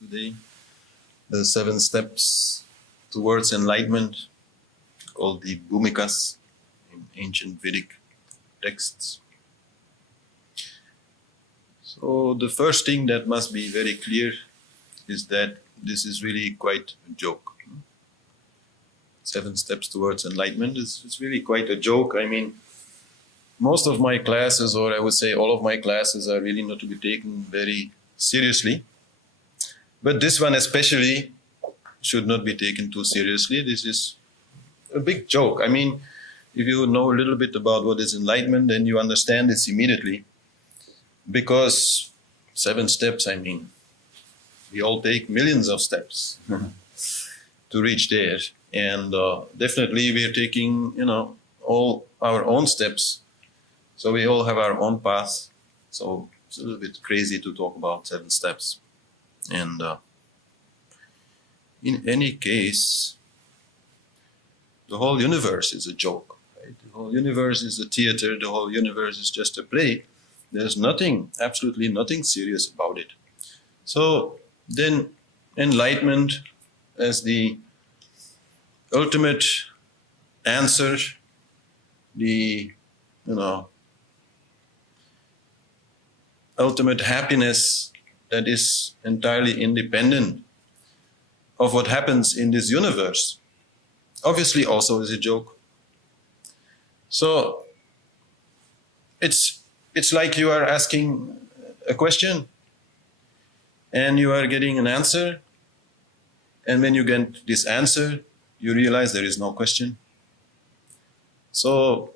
today. The 7 steps towards enlightenment, called the Bhumikas in ancient Vedic texts. So the first thing that must be very clear is that this is really quite a joke. 7 steps towards enlightenment is really quite a joke. I mean, most of my classes, or I would say all of my classes, are really not to be taken very seriously. But this one especially should not be taken too seriously. This is a big joke. I mean, if you know a little bit about what is enlightenment, then you understand this immediately. Because 7 steps, I mean, we all take millions of steps to reach there. And definitely we are taking, all our own steps. So we all have our own path. So it's a little bit crazy to talk about 7 steps. And in any case, the whole universe is a joke. Right? The whole universe is a theater. The whole universe is just a play. There's nothing, absolutely nothing serious about it. So then enlightenment as the ultimate answer, the, ultimate happiness that is entirely independent of what happens in this universe, obviously also is a joke. So it's like you are asking a question and you are getting an answer, and when you get this answer, you realize there is no question. So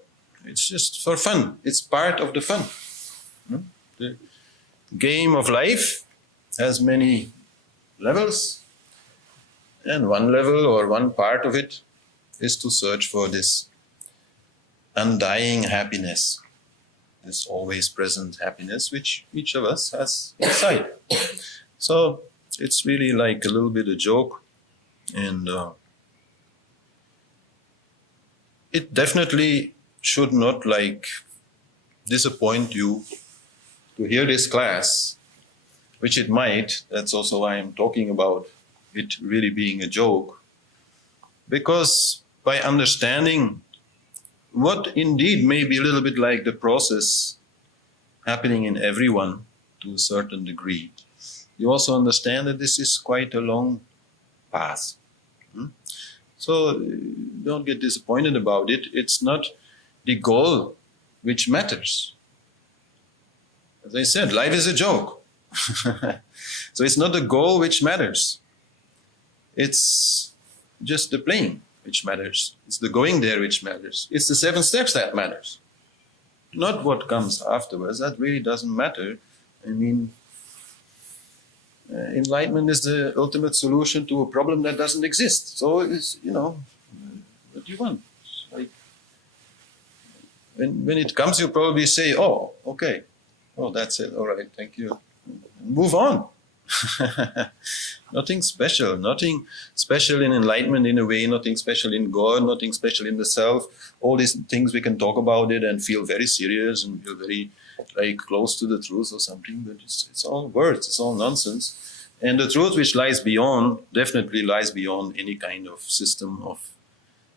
it's just for fun. It's part of the fun. The game of life has many levels, and one level or one part of it is to search for this undying happiness, this always present happiness which each of us has inside. So it's really like a little bit a joke, and it definitely should not disappoint you to hear this class, which it might. That's also why I'm talking about it really being a joke, because by understanding what indeed may be a little bit like the process happening in everyone to a certain degree, you also understand that this is quite a long path. So don't get disappointed about it. It's not the goal which matters. As I said, life is a joke. So it's not the goal which matters. It's just the playing which matters. It's the going there which matters. It's the 7 steps that matters. Not what comes afterwards. That really doesn't matter. I mean, enlightenment is the ultimate solution to a problem that doesn't exist. So it's, what do you want? It's like, when it comes, you probably say, oh, okay. Oh, that's it. All right, thank you. Move on. Nothing special in enlightenment in a way, nothing special in God, nothing special in the self. All these things we can talk about it and feel very serious and feel very close to the truth or something, but it's all words, it's all nonsense. And the truth which lies beyond, definitely lies beyond any kind of system of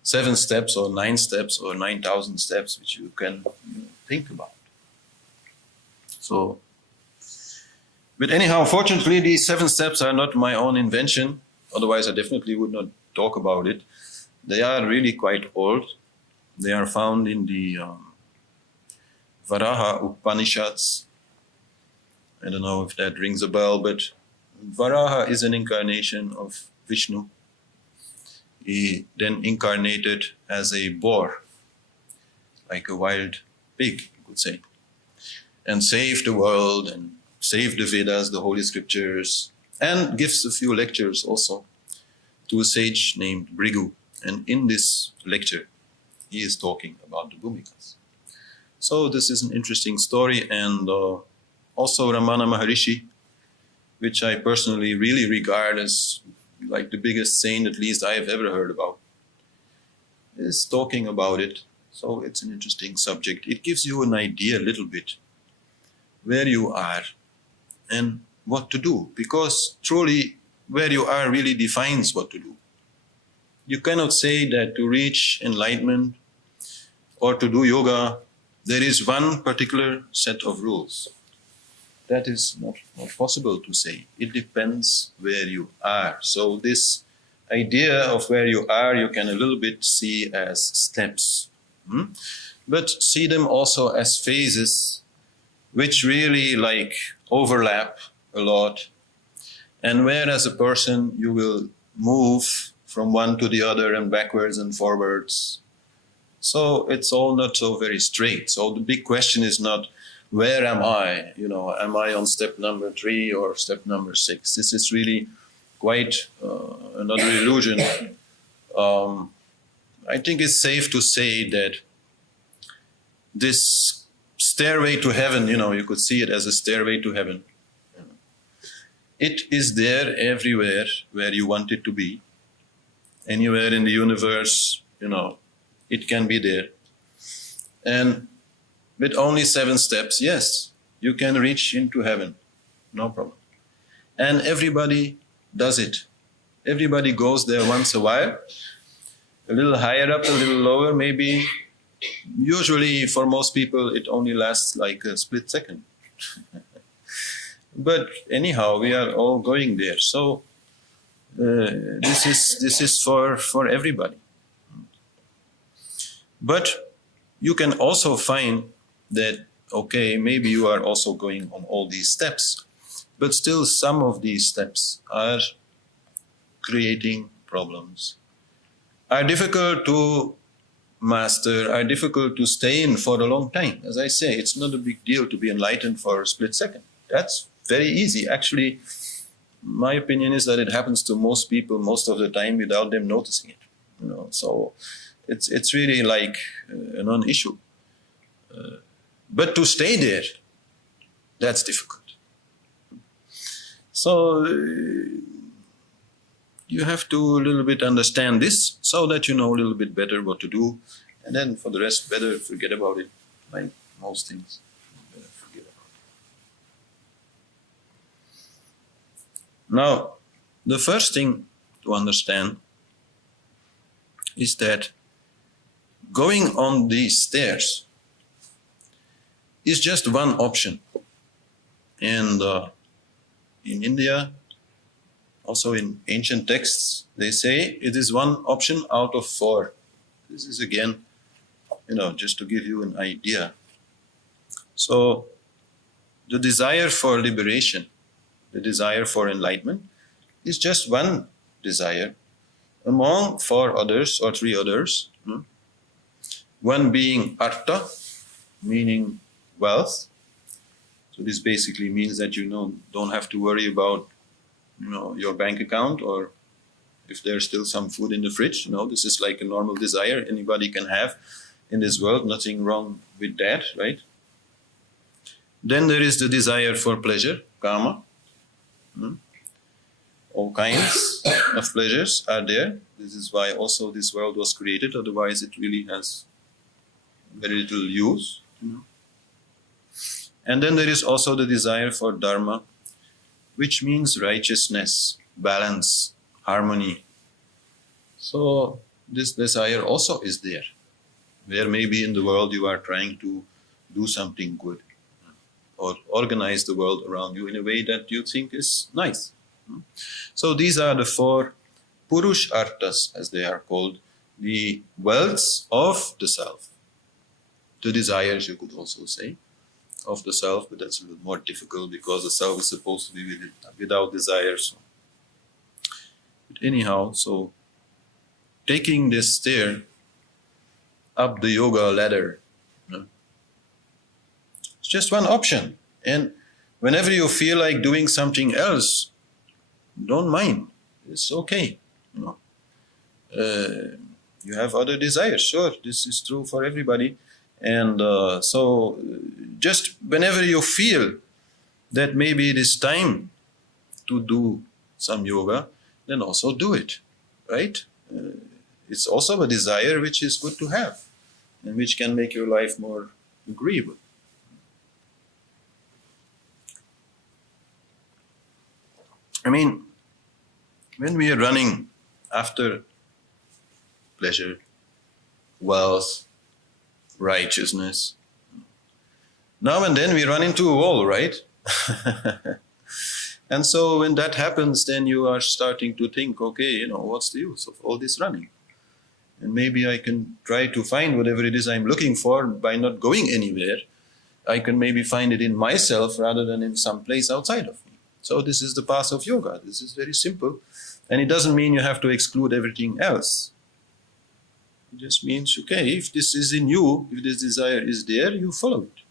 7 steps or 9 steps or 9,000 steps which you can think about. So, but anyhow, fortunately, these 7 steps are not my own invention. Otherwise, I definitely would not talk about it. They are really quite old. They are found in the Varaha Upanishads. I don't know if that rings a bell, but Varaha is an incarnation of Vishnu. He then incarnated as a boar, like a wild pig, you could say, and saved the world and saved the Vedas, the holy scriptures, and gives a few lectures also to a sage named Brigu. And in this lecture, he is talking about the Bhumikas. So this is an interesting story, and also Ramana Maharishi, which I personally really regard as like the biggest saint, at least I have ever heard about, is talking about it. So it's an interesting subject. It gives you an idea a little bit where you are and what to do, because truly where you are really defines what to do. You cannot say that to reach enlightenment or to do yoga, there is one particular set of rules. That is not possible to say. It depends where you are. So this idea of where you are, you can a little bit see as steps. But see them also as phases which really like overlap a lot. And where as a person you will move from one to the other and backwards and forwards. So it's all not so very straight. So the big question is not, where am I? You know, am I on step number 3 or step number 6? This is really quite another illusion. I think it's safe to say that this stairway to heaven, you know, you could see it as a stairway to heaven. It is there everywhere where you want it to be. Anywhere in the universe, you know, it can be there. And with only 7 steps, yes, you can reach into heaven, no problem. And everybody does it. Everybody goes there once a while, a little higher up, a little lower, maybe. Usually for most people it only lasts like a split second. But anyhow, we are all going there. So this is for everybody. But you can also find that, okay, maybe you are also going on all these steps, but still some of these steps are creating problems, are difficult to master, are difficult to stay in for a long time. As I say, it's not a big deal to be enlightened for a split second. That's very easy. Actually, my opinion is that it happens to most people most of the time without them noticing it. You know, so it's really like a non-issue. But to stay there, that's difficult. So you have to a little bit understand this so that you know a little bit better what to do. And then for the rest, better forget about it, like most things. Better forget about it. Now, the first thing to understand is that going on these stairs is just one option. And in India, also in ancient texts, they say it is one option out of 4. This is again, you know, just to give you an idea. So the desire for liberation, the desire for enlightenment, is just one desire among 4 others or 3 others. One being artha, meaning wealth. So this basically means that you don't have to worry about your bank account or if there's still some food in the fridge. This is like a normal desire anybody can have in this world. Nothing wrong with that, right? Then there is the desire for pleasure, kama. All kinds of pleasures are there. This is why also this world was created. Otherwise, it really has very little use. And then there is also the desire for dharma, which means righteousness, balance, harmony. So this desire also is there, where maybe in the world you are trying to do something good or organize the world around you in a way that you think is nice. So these are the 4 purush arthas, as they are called, the wealths of the self. The desires, you could also say, of the self, but that's a little more difficult because the self is supposed to be without desires. But anyhow, so taking this stair up the yoga ladder, it's just one option. And whenever you feel like doing something else, don't mind. It's okay. You have other desires. Sure, this is true for everybody. And so just whenever you feel that maybe it is time to do some yoga, then also do it, right? It's also a desire which is good to have and which can make your life more agreeable. I mean, when we are running after pleasure, wealth, righteousness, now and then we run into a wall, right? And so when that happens, then you are starting to think, okay, what's the use of all this running? And maybe I can try to find whatever it is I'm looking for by not going anywhere. I can maybe find it in myself rather than in some place outside of me. So this is the path of yoga. This is very simple. And it doesn't mean you have to exclude everything else. It just means, okay, if this is in you, if this desire is there, you follow it.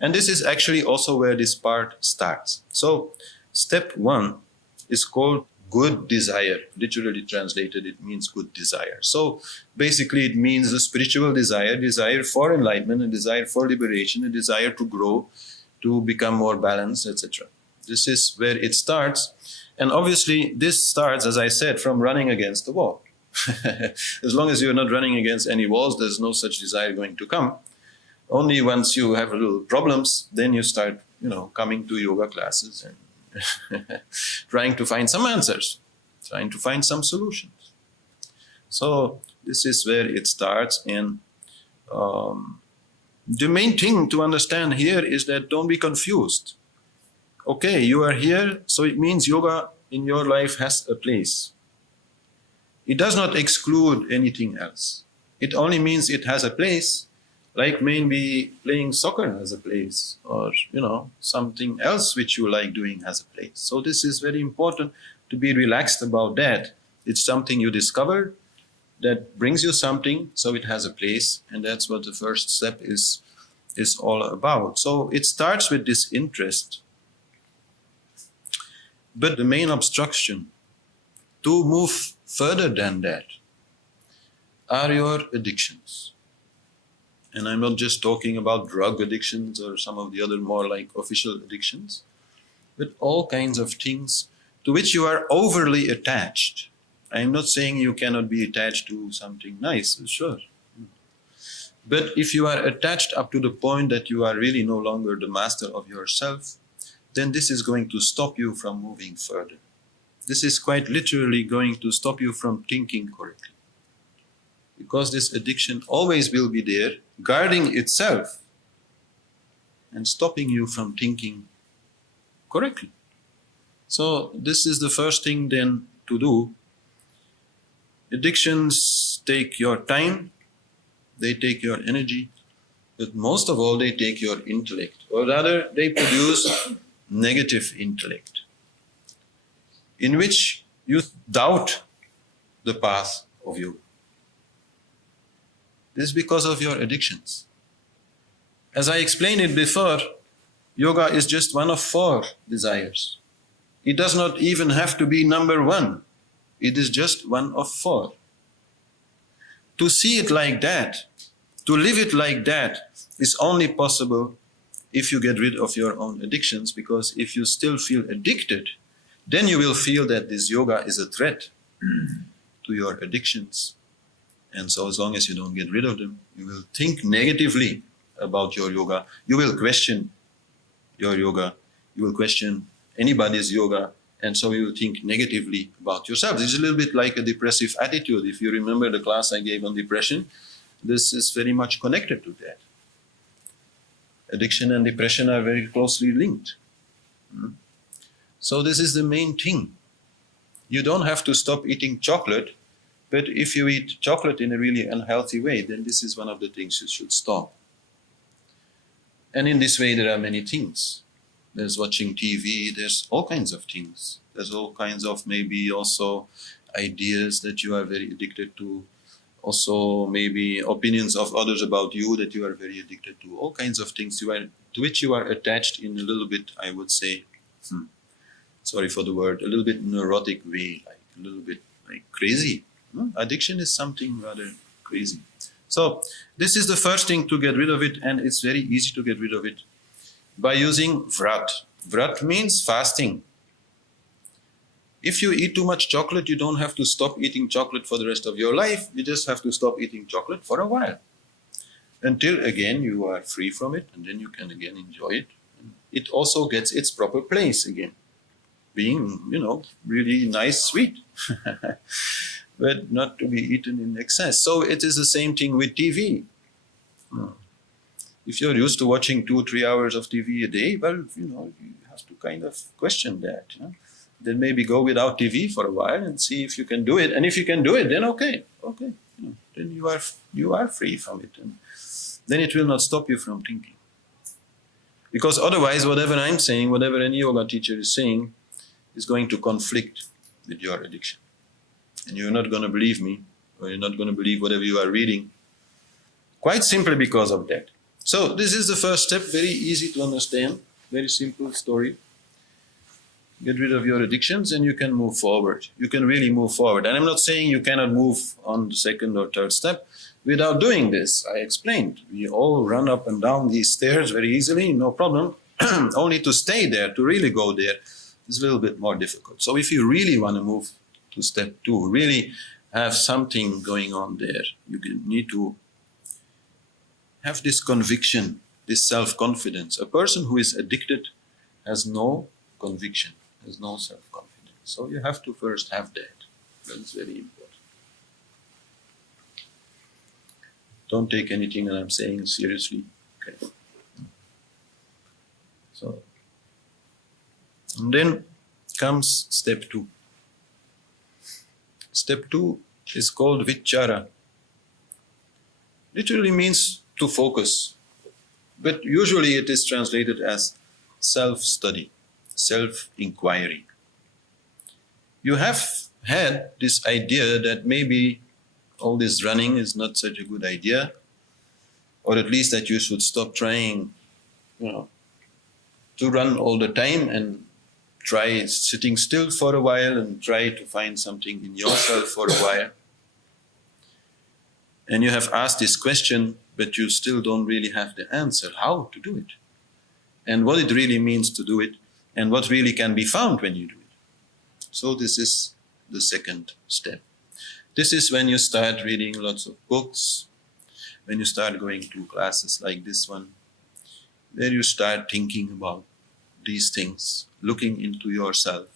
And this is actually also where this part starts. So step 1 is called good desire. Literally translated, it means good desire. So basically it means a spiritual desire, desire for enlightenment, a desire for liberation, a desire to grow, to become more balanced, etc. This is where it starts. And obviously this starts, as I said, from running against the wall. As long as you're not running against any walls, there's no such desire going to come. Only once you have little problems, then you start, coming to yoga classes and trying to find some answers, trying to find some solutions. So this is where it starts. And the main thing to understand here is that don't be confused. Okay, you are here, so it means yoga in your life has a place. It does not exclude anything else. It only means it has a place. Like maybe playing soccer has a place, or something else which you like doing has a place. So this is very important to be relaxed about that. It's something you discover that brings you something, so it has a place, and that's what the first step is all about. So it starts with this interest. But the main obstruction to move further than that are your addictions. And I'm not just talking about drug addictions or some of the other more like official addictions, but all kinds of things to which you are overly attached. I'm not saying you cannot be attached to something nice, sure. But if you are attached up to the point that you are really no longer the master of yourself, then this is going to stop you from moving further. This is quite literally going to stop you from thinking correctly. Because this addiction always will be there, guarding itself and stopping you from thinking correctly. So this is the first thing then to do. Addictions take your time, they take your energy, but most of all they take your intellect, or rather they produce negative intellect, in which you doubt the path of yoga. This is because of your addictions. As I explained it before, yoga is just one of 4 desires. It does not even have to be number 1. It is just one of 4. To see it like that, to live it like that, is only possible if you get rid of your own addictions, because if you still feel addicted, then you will feel that this yoga is a threat to your addictions. And so as long as you don't get rid of them, you will think negatively about your yoga. You will question your yoga. You will question anybody's yoga. And so you will think negatively about yourself. This is a little bit like a depressive attitude. If you remember the class I gave on depression, this is very much connected to that. Addiction and depression are very closely linked. So this is the main thing. You don't have to stop eating chocolate, but if you eat chocolate in a really unhealthy way, then this is one of the things you should stop. And in this way there are many things. There's watching TV, there's all kinds of things. There's all kinds of maybe also ideas that you are very addicted to. Also maybe opinions of others about you that you are very addicted to. All kinds of things to which you are attached in a little bit, I would say, sorry for the word, a little bit neurotic way, like a little bit like crazy. Addiction is something rather crazy. So this is the first thing to get rid of it, and it's very easy to get rid of it by using vrat. Vrat means fasting. If you eat too much chocolate, you don't have to stop eating chocolate for the rest of your life. You just have to stop eating chocolate for a while, until again you are free from it, and then you can again enjoy it. It also gets its proper place again. being, really nice, sweet, but not to be eaten in excess. So it is the same thing with TV. If you're used to watching 2-3 hours of TV a day, well, you have to kind of question that. Then maybe go without TV for a while and see if you can do it. And if you can do it, then okay. Then you are free from it, and then it will not stop you from thinking. Because otherwise, whatever I'm saying, whatever any yoga teacher is saying, is going to conflict with your addiction. And you're not going to believe me, or you're not going to believe whatever you are reading, quite simply because of that. So this is the first step, very easy to understand, very simple story. Get rid of your addictions and you can move forward. You can really move forward. And I'm not saying you cannot move on the second or third step without doing this. I explained. We all run up and down these stairs very easily, no problem. Only to stay there, to really go there, is a little bit more difficult. So if you really want to move to step 2, really have something going on there, you need to have this conviction, this self-confidence. A person who is addicted has no conviction, has no self-confidence. So you have to first have that. That's very important. Don't take anything that I'm saying seriously. Okay. So, and then comes step 2. Step 2 is called Vichara. Literally means to focus, but usually it is translated as self-study, self-inquiry. You have had this idea that maybe all this running is not such a good idea, or at least that you should stop trying, to run all the time and try sitting still for a while and try to find something in yourself for a while. And you have asked this question, but you still don't really have the answer, how to do it, and what it really means to do it, and what really can be found when you do it. So this is the second step. This is when you start reading lots of books, when you start going to classes like this one, where you start thinking about these things, looking into yourself,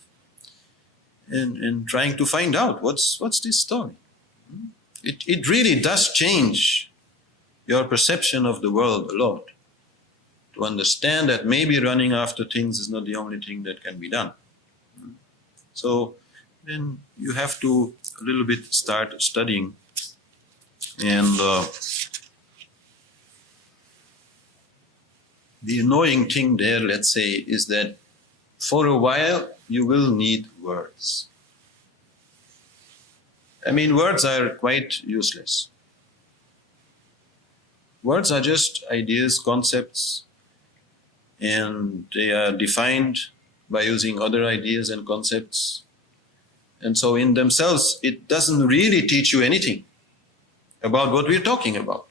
and trying to find out what's this story. It really does change your perception of the world a lot, to understand that maybe running after things is not the only thing that can be done. So then you have to a little bit start studying, and the annoying thing there, let's say, is that for a while you will need words. I mean, words are quite useless. Words are just ideas, concepts, and they are defined by using other ideas and concepts. And so in themselves, it doesn't really teach you anything about what we're talking about.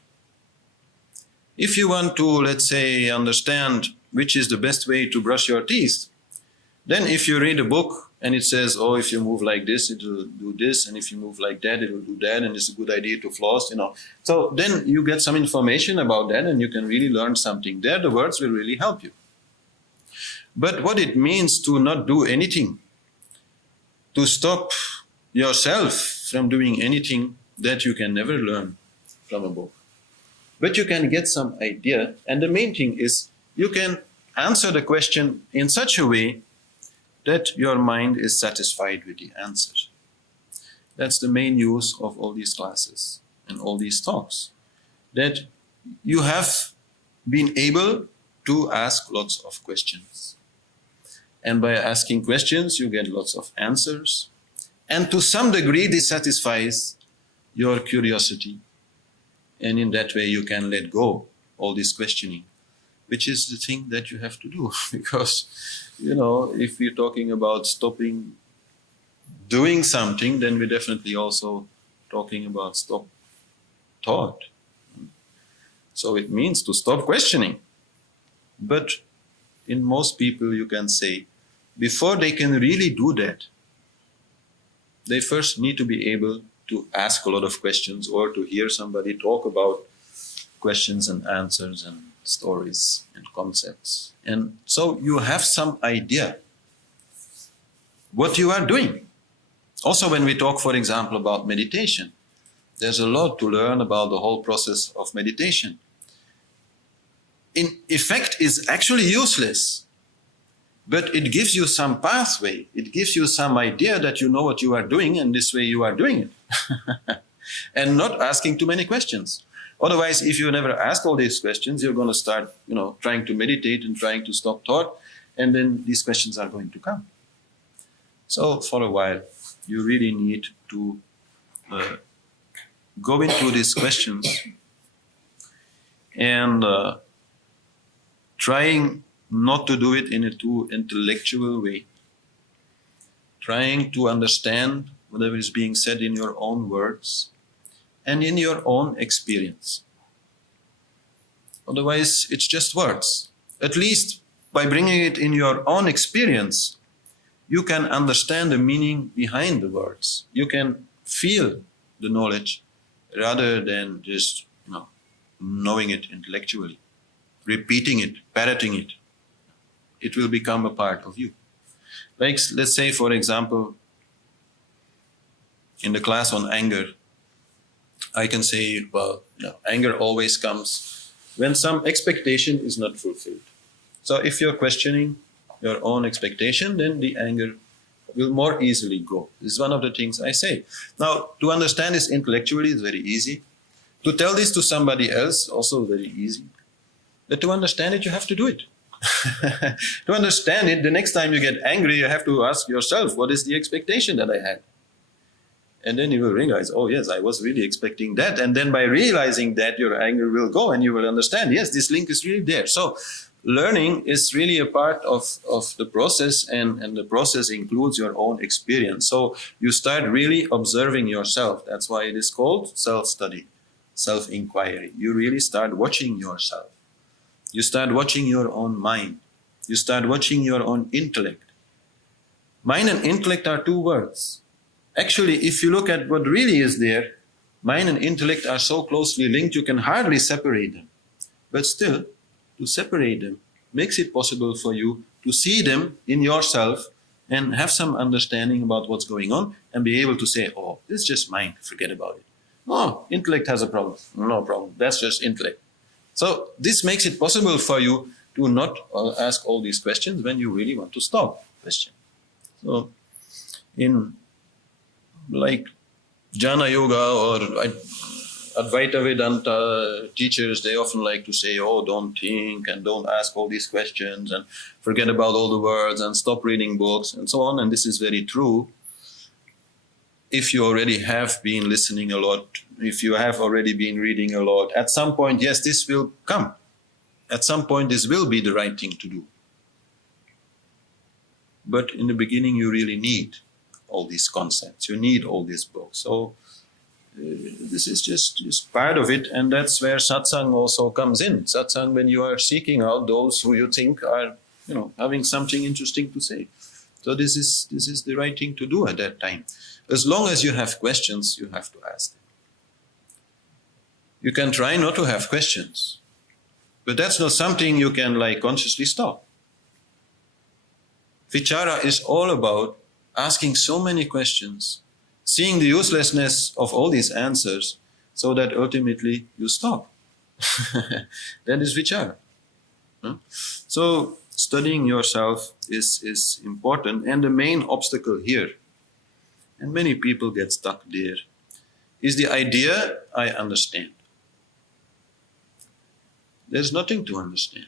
If you want to, let's say, understand which is the best way to brush your teeth, then if you read a book and it says, oh, if you move like this, it will do this, and if you move like that, it will do that, and it's a good idea to floss, So then you get some information about that, and you can really learn something. There, the words will really help you. But what it means to not do anything, to stop yourself from doing anything, that you can never learn from a book. But you can get some idea, and the main thing is you can answer the question in such a way that your mind is satisfied with the answer. That's the main use of all these classes and all these talks, that you have been able to ask lots of questions. And by asking questions, you get lots of answers. And to some degree, this satisfies your curiosity. And in that way, you can let go all this questioning, which is the thing that you have to do. Because, if we're talking about stopping doing something, then we're definitely also talking about stop thought. So it means to stop questioning. But in most people, you can say, before they can really do that, they first need to be able to ask a lot of questions, or to hear somebody talk about questions and answers and stories and concepts. And so you have some idea what you are doing. Also, when we talk, for example, about meditation, there's a lot to learn about the whole process of meditation. In effect, it's actually useless, but it gives you some pathway. It gives you some idea that you know what you are doing, and this way you are doing it. And not asking too many questions. Otherwise, if you never ask all these questions, you're going to start, trying to meditate and trying to stop thought, and then these questions are going to come. So for a while, you really need to go into these questions and trying not to do it in a too intellectual way, trying to understand whatever is being said in your own words and in your own experience. Otherwise, it's just words. At least by bringing it in your own experience, you can understand the meaning behind the words. You can feel the knowledge rather than just, knowing it intellectually, repeating it, parroting it. It will become a part of you. Like, let's say, for example, in the class on anger, I can say, well, anger always comes when some expectation is not fulfilled. So if you're questioning your own expectation, then the anger will more easily go. This is one of the things I say. Now, to understand this intellectually is very easy. To tell this to somebody else, also very easy. But to understand it, you have to do it. To understand it, the next time you get angry, you have to ask yourself, what is the expectation that I had? And then you will realize, oh yes, I was really expecting that. And then by realizing that, your anger will go and you will understand, yes, this link is really there. So learning is really a part of the process, and the process includes your own experience. So you start really observing yourself. That's why it is called self-study, self-inquiry. You really start watching yourself. You start watching your own mind. You start watching your own intellect. Mind and intellect are two words. Actually, if you look at what really is there, mind and intellect are so closely linked you can hardly separate them. But still, to separate them makes it possible for you to see them in yourself and have some understanding about what's going on and be able to say, oh, this is just mind, forget about it. Oh, intellect has a problem. No problem, that's just intellect. So this makes it possible for you to not ask all these questions when you really want to stop question. So in like Jnana Yoga or Advaita Vedanta teachers, they often like to say, oh, don't think and don't ask all these questions and forget about all the words and stop reading books and so on. And this is very true. If you already have been listening a lot, if you have already been reading a lot, at some point, yes, this will come. At some point, this will be the right thing to do. But in the beginning, you really need all these concepts. You need all these books. So this is just part of it, and that's where satsang also comes in. Satsang, when you are seeking out those who you think are, having something interesting to say. So this is the right thing to do at that time. As long as you have questions, you have to ask them. You can try not to have questions, but that's not something you can consciously stop. Vichara is all about asking so many questions, seeing the uselessness of all these answers, so that ultimately you stop. That is Vichara. So studying yourself is important, and the main obstacle here, and many people get stuck there, is the idea, I understand. There's nothing to understand.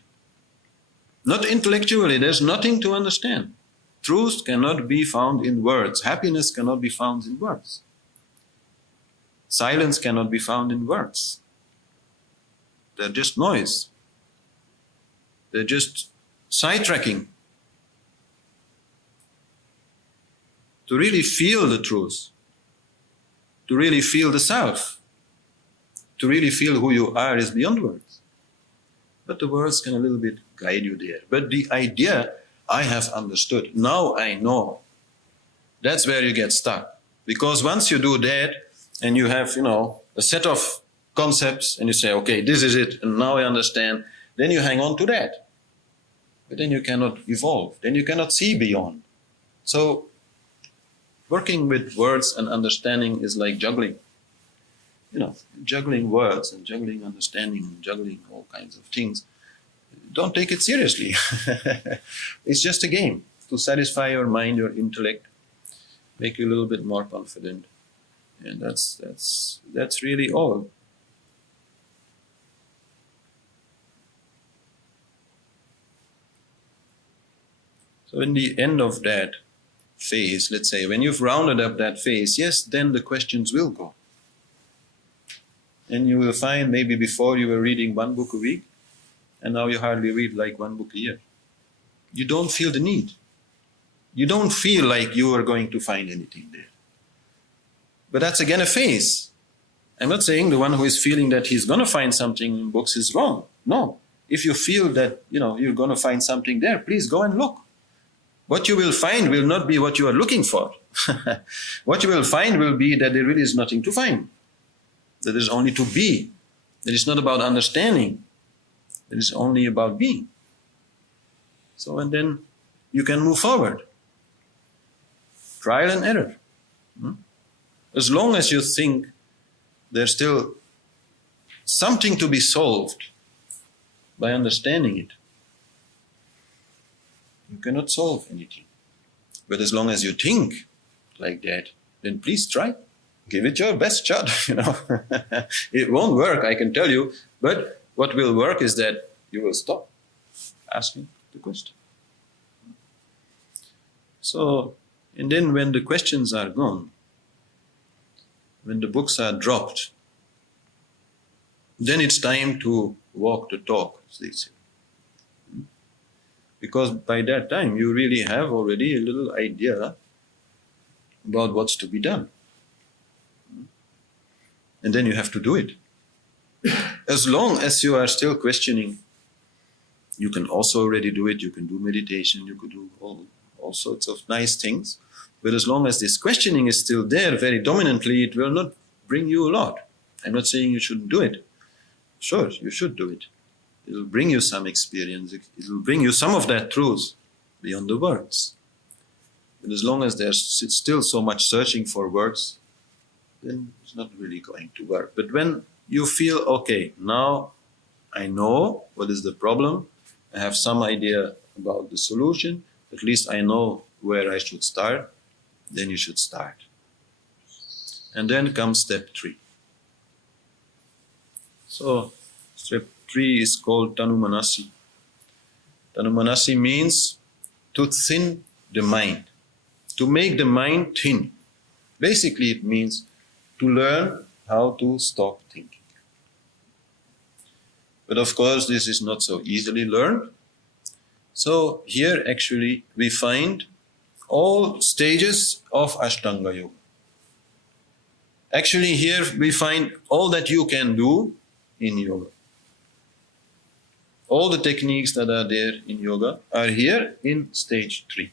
Not intellectually, there's nothing to understand. Truth cannot be found in words. Happiness cannot be found in words. Silence cannot be found in words. They're just noise. They're just sidetracking. To really feel the truth, to really feel the self, to really feel who you are is beyond words. But the words can a little bit guide you there. But the idea, I have understood, now I know, that's where you get stuck. Because once you do that, and you have, a set of concepts, and you say, okay, this is it, and now I understand, then you hang on to that. But then you cannot evolve, then you cannot see beyond. So Working with words and understanding is like juggling. Juggling words and juggling understanding and juggling all kinds of things. Don't take it seriously. It's just a game to satisfy your mind, your intellect, make you a little bit more confident. And that's really all. So in the end of that phase, let's say, when you've rounded up that phase, yes, then the questions will go. And you will find maybe before you were reading one book a week, and now you hardly read like one book a year. You don't feel the need. You don't feel like you are going to find anything there. But that's again a phase. I'm not saying the one who is feeling that he's going to find something in books is wrong. No. If you feel that you're going to find something there, please go and look. What you will find will not be what you are looking for. What you will find will be that there really is nothing to find. That there is only to be. That it's not about understanding. That it's only about being. So, and then you can move forward. Trial and error. As long as you think there's still something to be solved by understanding it, you cannot solve anything. But as long as you think like that, then please try. Give it your best shot, It won't work, I can tell you. But what will work is that you will stop asking the question. So, and then when the questions are gone, when the books are dropped, then it's time to walk the talk, as they say. Because by that time you really have already a little idea about what's to be done. And then you have to do it. As long as you are still questioning, you can also already do it, you can do meditation, you could do all sorts of nice things. But as long as this questioning is still there very dominantly, it will not bring you a lot. I'm not saying you shouldn't do it. Sure, you should do it. It will bring you some experience. It will bring you some of that truth beyond the words. But as long as there's still so much searching for words, then it's not really going to work. But when you feel, okay, now I know what is the problem, I have some idea about the solution, at least I know where I should start, then you should start. And then comes step 3. So, step 3 is called TANU-MANASI. TANU-MANASI means to thin the mind, to make the mind thin. Basically, it means to learn how to stop thinking. But of course, this is not so easily learned. So here actually we find all stages of Ashtanga Yoga. Actually here we find all that you can do in yoga. All the techniques that are there in yoga are here in stage 3.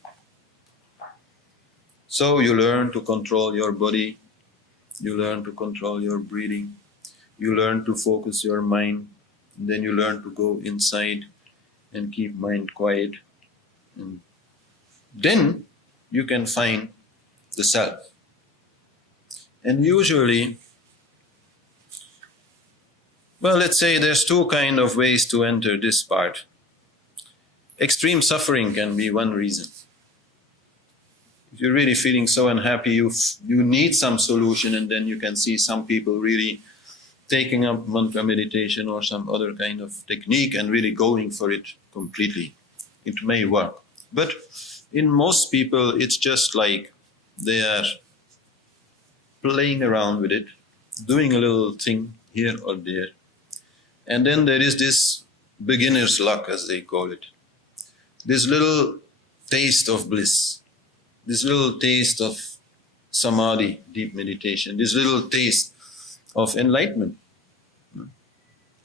So you learn to control your body, you learn to control your breathing, you learn to focus your mind, and then you learn to go inside and keep mind quiet. And then you can find the self. And usually, well, let's say there's 2 kind of ways to enter this part. Extreme suffering can be one reason. If you're really feeling so unhappy, you need some solution, and then you can see some people really taking up mantra meditation or some other kind of technique and really going for it completely. It may work. But in most people, it's just like they are playing around with it, doing a little thing here or there. And then there is this beginner's luck, as they call it. This little taste of bliss, this little taste of samadhi, deep meditation, this little taste of enlightenment.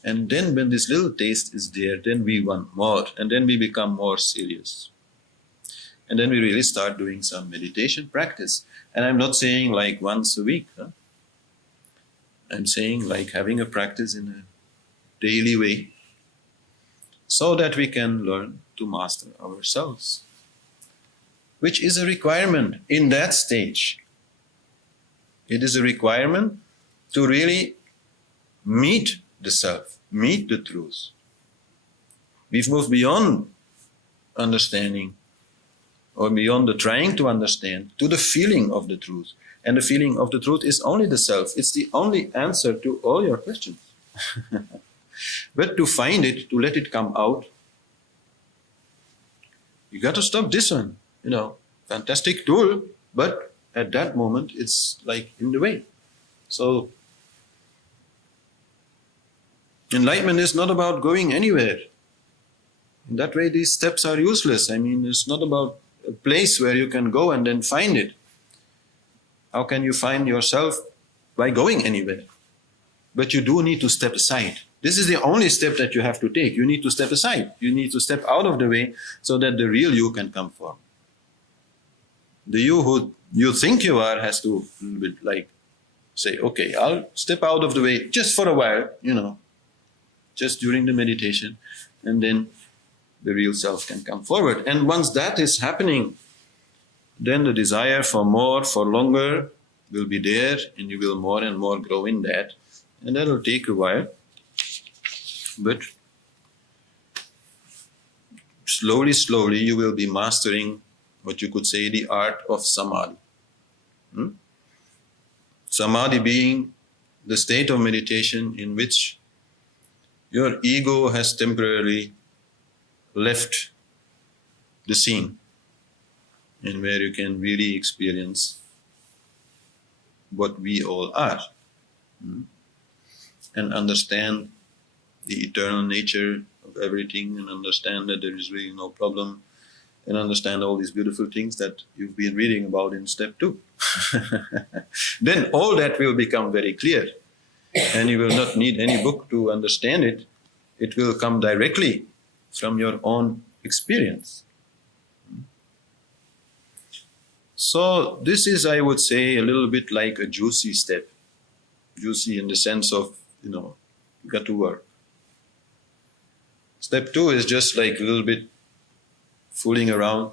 And then when this little taste is there, then we want more, and then we become more serious. And then we really start doing some meditation practice. And I'm not saying like once a week. I'm saying like having a practice in a daily way, so that we can learn to master ourselves. which is a requirement in that stage. It is a requirement to really meet the self, meet the truth. We've moved beyond understanding or beyond the trying to understand to the feeling of the truth. And the feeling of the truth is only the self. It's the only answer to all your questions. But to find it, to let it come out, you got to stop this one. Fantastic tool, but at that moment it's like in the way. So enlightenment is not about going anywhere. In that way these steps are useless. I mean, it's not about a place where you can go and then find it. How can you find yourself? By going anywhere. But you do need to step aside. This is the only step that you have to take. You need to step aside. You need to step out of the way so that the real you can come forward. The you who you think you are has to say, okay, I'll step out of the way just for a while, just during the meditation, and then the real self can come forward. And once that is happening, then the desire for more, for longer will be there, and you will more and more grow in that. And that will take a while. But slowly, slowly, you will be mastering what you could say the art of samadhi. Samadhi being the state of meditation in which your ego has temporarily left the scene, and where you can really experience what we all are, and understand the eternal nature of everything, and understand that there is really no problem, and understand all these beautiful things that you've been reading about in step 2. Then all that will become very clear, and you will not need any book to understand it. It will come directly from your own experience. So this is, I would say, a little bit like a juicy step. Juicy in the sense of, you got to work. Step 2 is just like a little bit fooling around,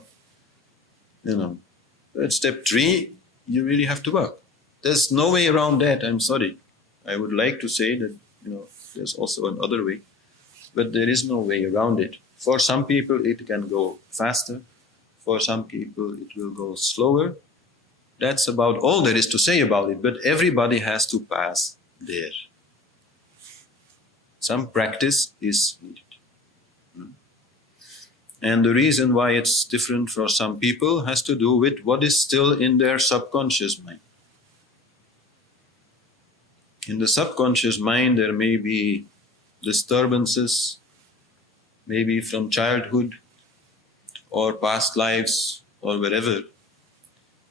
But step 3, you really have to work. There's no way around that, I'm sorry. I would like to say that, there's also another way, but there is no way around it. For some people it can go faster, for some people it will go slower. That's about all there is to say about it, but everybody has to pass there. Some practice is needed. And the reason why it's different for some people has to do with what is still in their subconscious mind. In the subconscious mind there may be disturbances, maybe from childhood or past lives or wherever,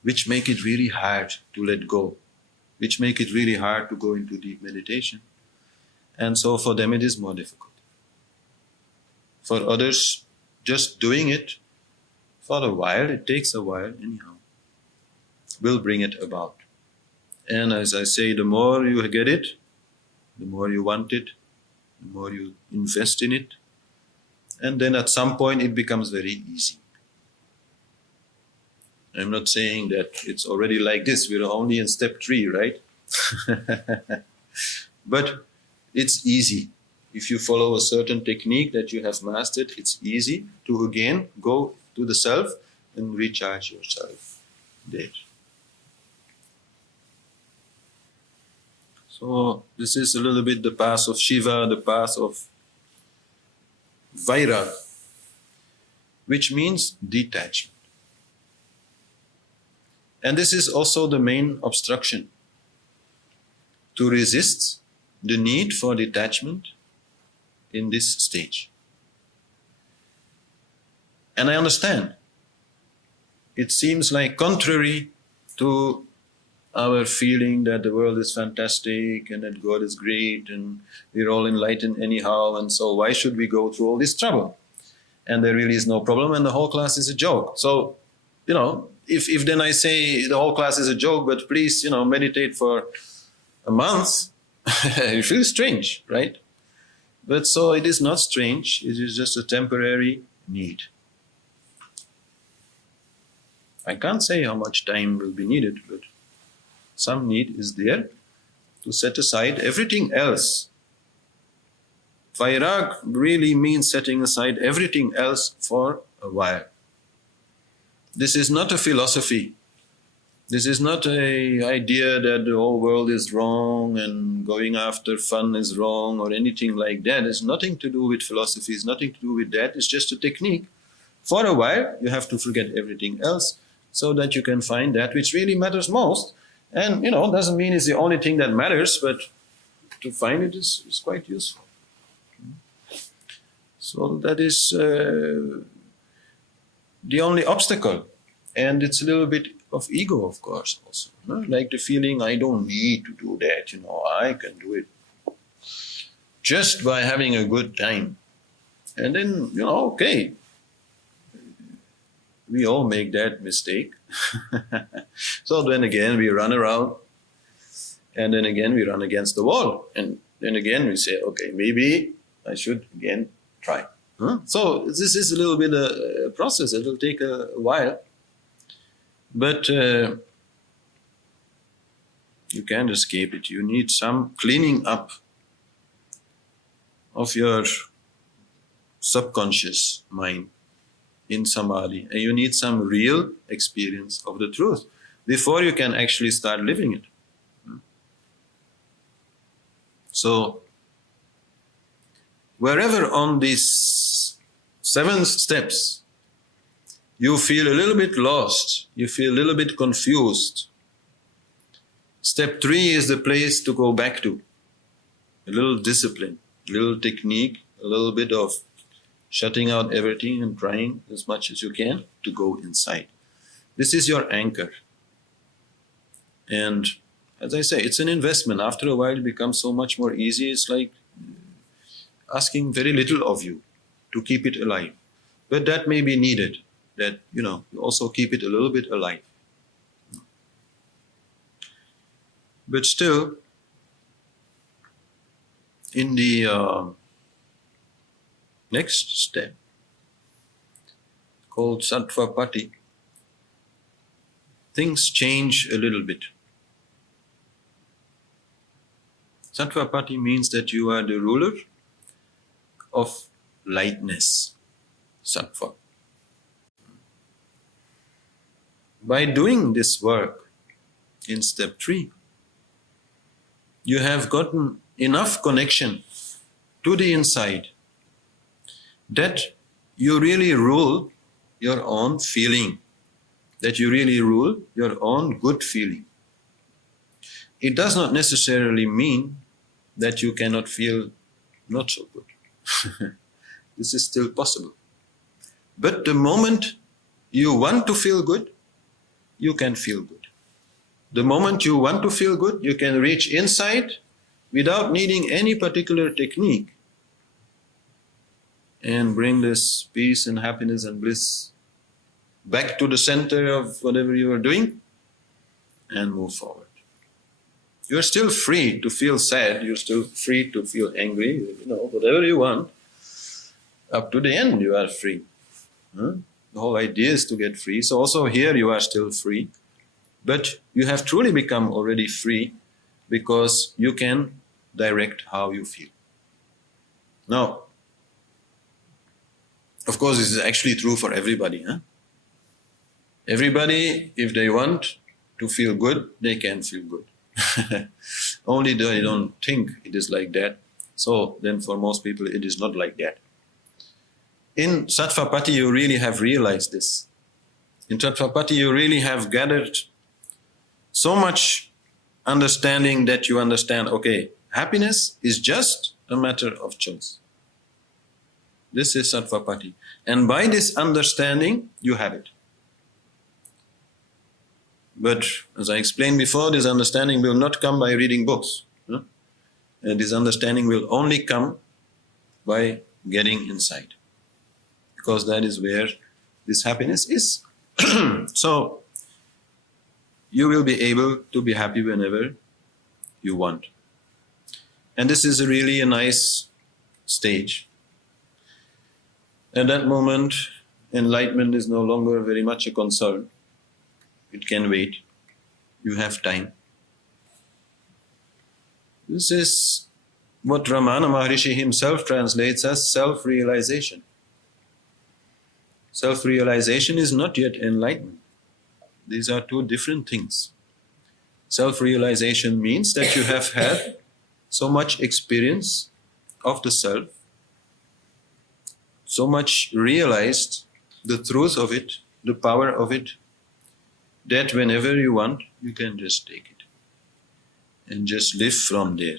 which make it really hard to let go, which make it really hard to go into deep meditation. And so for them it is more difficult. For others, just doing it for a while, it takes a while anyhow, will bring it about. And as I say, the more you get it, the more you want it, the more you invest in it, and then at some point it becomes very easy. I'm not saying that it's already like this, we're only in step 3, right? But it's easy. If you follow a certain technique that you have mastered, it's easy to again go to the self and recharge yourself there. So this is a little bit the path of Shiva, the path of Vaira, which means detachment. And this is also the main obstruction, to resist the need for detachment in this stage. And I understand. It seems like contrary to our feeling that the world is fantastic and that God is great and we're all enlightened anyhow, and so why should we go through all this trouble? And there really is no problem and the whole class is a joke. So, if then I say the whole class is a joke, but please, meditate for a month, it feels strange, right? But so it is not strange, it is just a temporary need. I can't say how much time will be needed, but some need is there to set aside everything else. Vairag really means setting aside everything else for a while. This is not a philosophy. This is not an idea that the whole world is wrong and going after fun is wrong or anything like that. It's nothing to do with philosophy, it's nothing to do with that. It's just a technique. For a while, you have to forget everything else so that you can find that which really matters most. And, doesn't mean it's the only thing that matters, but to find it is quite useful. So that is the only obstacle. And it's a little bit of ego, of course, also. Like the feeling, I don't need to do that, I can do it just by having a good time. And then, okay, we all make that mistake. So then again, we run around, and then again, we run against the wall. And then again, we say, okay, maybe I should again try. So this is a little bit a process. It will take a while. But you can't escape it. You need some cleaning up of your subconscious mind in samadhi. And you need some real experience of the truth before you can actually start living it. So, wherever on these 7 steps you feel a little bit lost, you feel a little bit confused, step 3 is the place to go back to. A little discipline, a little technique, a little bit of shutting out everything and trying as much as you can to go inside. This is your anchor. And as I say, it's an investment. After a while it becomes so much more easy. It's like asking very little of you to keep it alive. But that may be needed, that, you also keep it a little bit alive. But still, in the next step, called SATTVAPATTI, things change a little bit. SATTVAPATTI means that you are the ruler of lightness, sattva. By doing this work in step 3, you have gotten enough connection to the inside that you really rule your own feeling, that you really rule your own good feeling. It does not necessarily mean that you cannot feel not so good. This is still possible. But the moment you want to feel good, you can feel good. The moment you want to feel good, you can reach inside without needing any particular technique and bring this peace and happiness and bliss back to the center of whatever you are doing and move forward. You're still free to feel sad, you're still free to feel angry, whatever you want. Up to the end you are free. The whole idea is to get free. So also here you are still free. But you have truly become already free because you can direct how you feel. Now, of course, this is actually true for everybody. Everybody, if they want to feel good, they can feel good. Only they don't think it is like that. So then for most people it is not like that. In SATTVAPATTI you really have realized this. In SATTVAPATTI you really have gathered so much understanding that you understand, okay, happiness is just a matter of choice. This is SATTVAPATTI. And by this understanding, you have it. But as I explained before, this understanding will not come by reading books. And this understanding will only come by getting inside. Because that is where this happiness is. So, you will be able to be happy whenever you want. And this is really a nice stage. At that moment, enlightenment is no longer very much a concern. it can wait. You have time. This is what Ramana Maharishi himself translates as self-realization. Self-realization is not yet enlightenment. These are two different things. Self-realization means that you have had so much experience of the self, so much realized the truth of it, the power of it, that whenever you want, you can just take it and just live from there.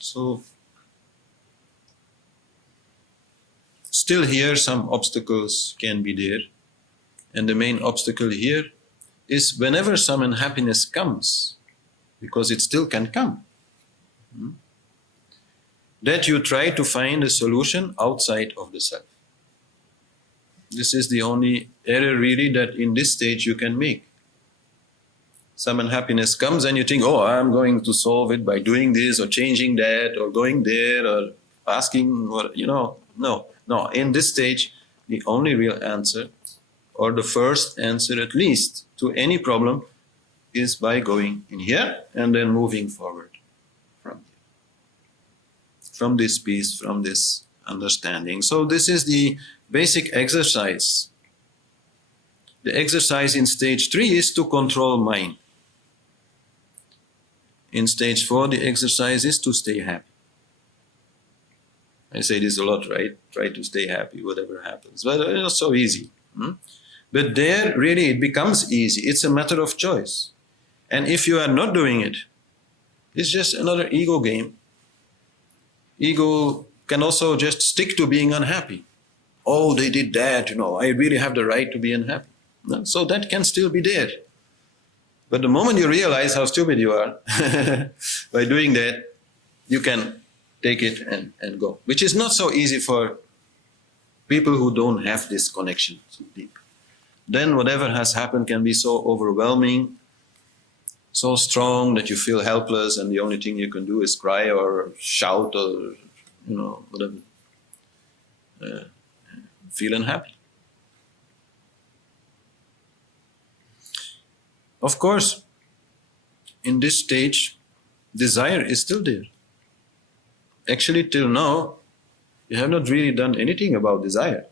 So, still here some obstacles can be there, and the main obstacle here is whenever some unhappiness comes, because it still can come, that you try to find a solution outside of the self. This is the only error really that in this stage you can make. Some unhappiness comes and you think, oh, I'm going to solve it by doing this or changing that or going there or asking, or, no. In this stage, the only real answer, or the first answer at least, to any problem is by going in here and then moving forward from here. From this peace, from this understanding. So this is the basic exercise. The exercise in stage 3 is to control mind. In stage 4, the exercise is to stay happy. I say this a lot, right? Try to stay happy, whatever happens. But it's not so easy. But there, really, it becomes easy. It's a matter of choice. And if you are not doing it, it's just another ego game. Ego can also just stick to being unhappy. Oh, they did that, I really have the right to be unhappy. No? So that can still be there. But the moment you realize how stupid you are, by doing that, you can take it and go. Which is not so easy for people who don't have this connection so deep. Then whatever has happened can be so overwhelming, so strong that you feel helpless and the only thing you can do is cry or shout or, whatever. Feel unhappy. Of course, in this stage, desire is still there. Actually, till now, you have not really done anything about desire.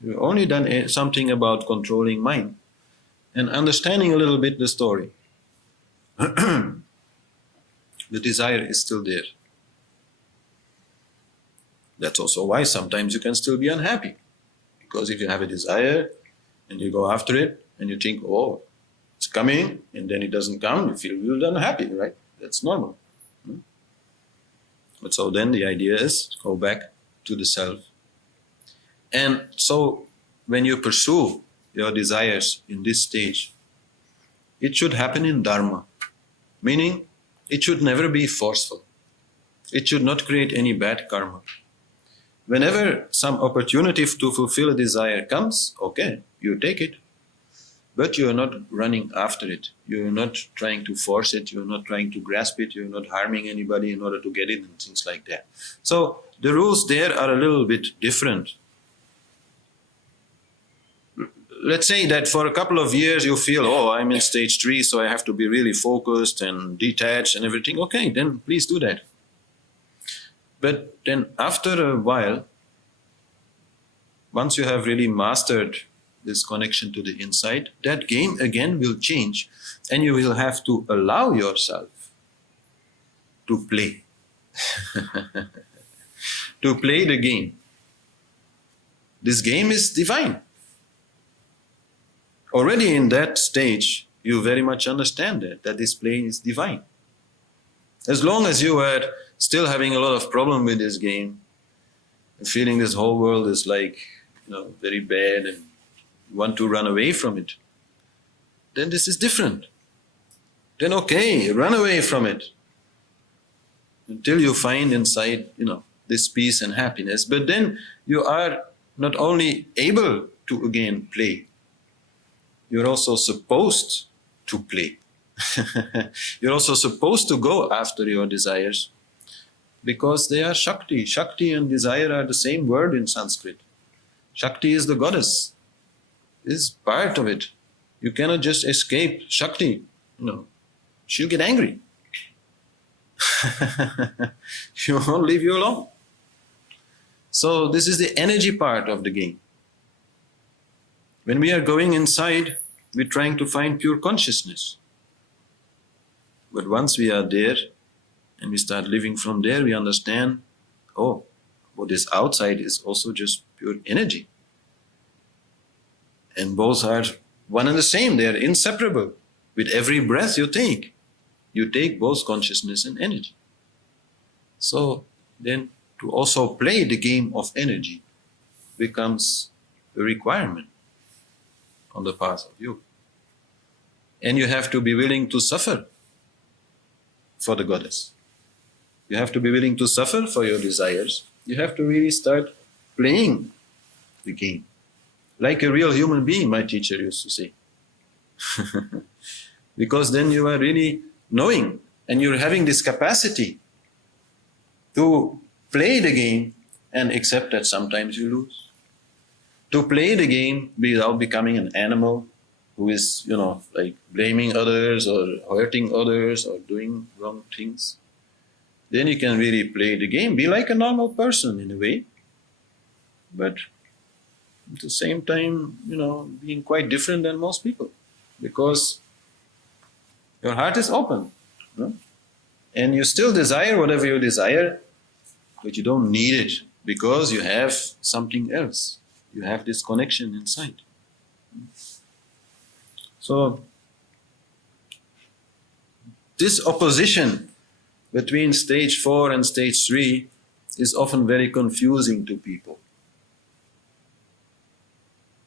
You've only done something about controlling mind and understanding a little bit the story. The desire is still there. That's also why sometimes you can still be unhappy. Because if you have a desire and you go after it and you think, oh, it's coming, and then it doesn't come, you feel really unhappy, right? That's normal. But so then the idea is to go back to the self. And so when you pursue your desires in this stage, it should happen in Dharma. Meaning, it should never be forceful. It should not create any bad karma. Whenever some opportunity to fulfill a desire comes, okay, you take it. But you are not running after it. You are not trying to force it. You are not trying to grasp it. You are not harming anybody in order to get it and things like that. So the rules there are a little bit different. Let's say that for a couple of years you feel, oh, I'm in stage 3, so I have to be really focused and detached and everything. Okay, then please do that. But then after a while, once you have really mastered this connection to the inside, that game again will change and you will have to allow yourself to play. To play the game. This game is divine. Already in that stage, you very much understand that this play is divine. As long as you are still having a lot of problem with this game, and feeling this whole world is like, very bad and you want to run away from it, then this is different. Then okay, run away from it until you find inside, this peace and happiness. But then you are not only able to again play, you're also supposed to play. You're also supposed to go after your desires because they are Shakti. Shakti and desire are the same word in Sanskrit. Shakti is the goddess, is part of it. You cannot just escape Shakti, She'll get angry. She won't leave you alone. So this is the energy part of the game. When we are going inside, we're trying to find pure consciousness. But once we are there and we start living from there, we understand, what is outside is also just pure energy. And both are one and the same, they are inseparable. With every breath you take both consciousness and energy. So then to also play the game of energy becomes a requirement on the path of yoga. And you have to be willing to suffer for the goddess. You have to be willing to suffer for your desires. You have to really start playing the game. Like a real human being, my teacher used to say. Because then you are really knowing and you're having this capacity to play the game and accept that sometimes you lose. To play the game without becoming an animal who is, like blaming others or hurting others or doing wrong things. Then you can really play the game, be like a normal person in a way, but at the same time, being quite different than most people, because your heart is open, and you still desire whatever you desire, but you don't need it because you have something else. You have this connection inside. So, this opposition between stage 4 and stage 3 is often very confusing to people.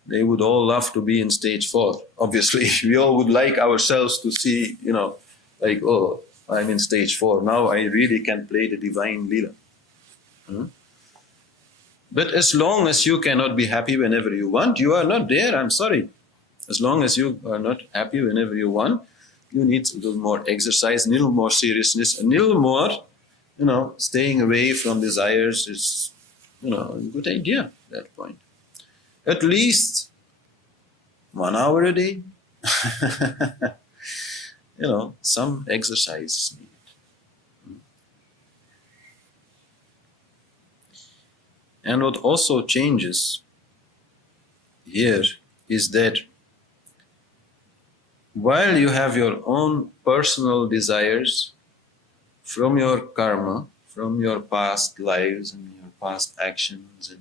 They would all love to be in stage 4. Obviously, we all would like ourselves to see, I'm in stage 4. Now I really can play the divine Leela. But as long as you cannot be happy whenever you want, you are not there, I'm sorry. As long as you are not happy whenever you want, you need a little more exercise, a little more seriousness, a little more, staying away from desires is, a good idea at that point. At least 1 hour a day, some exercise is needed. And what also changes here is that while you have your own personal desires from your karma, from your past lives and your past actions, and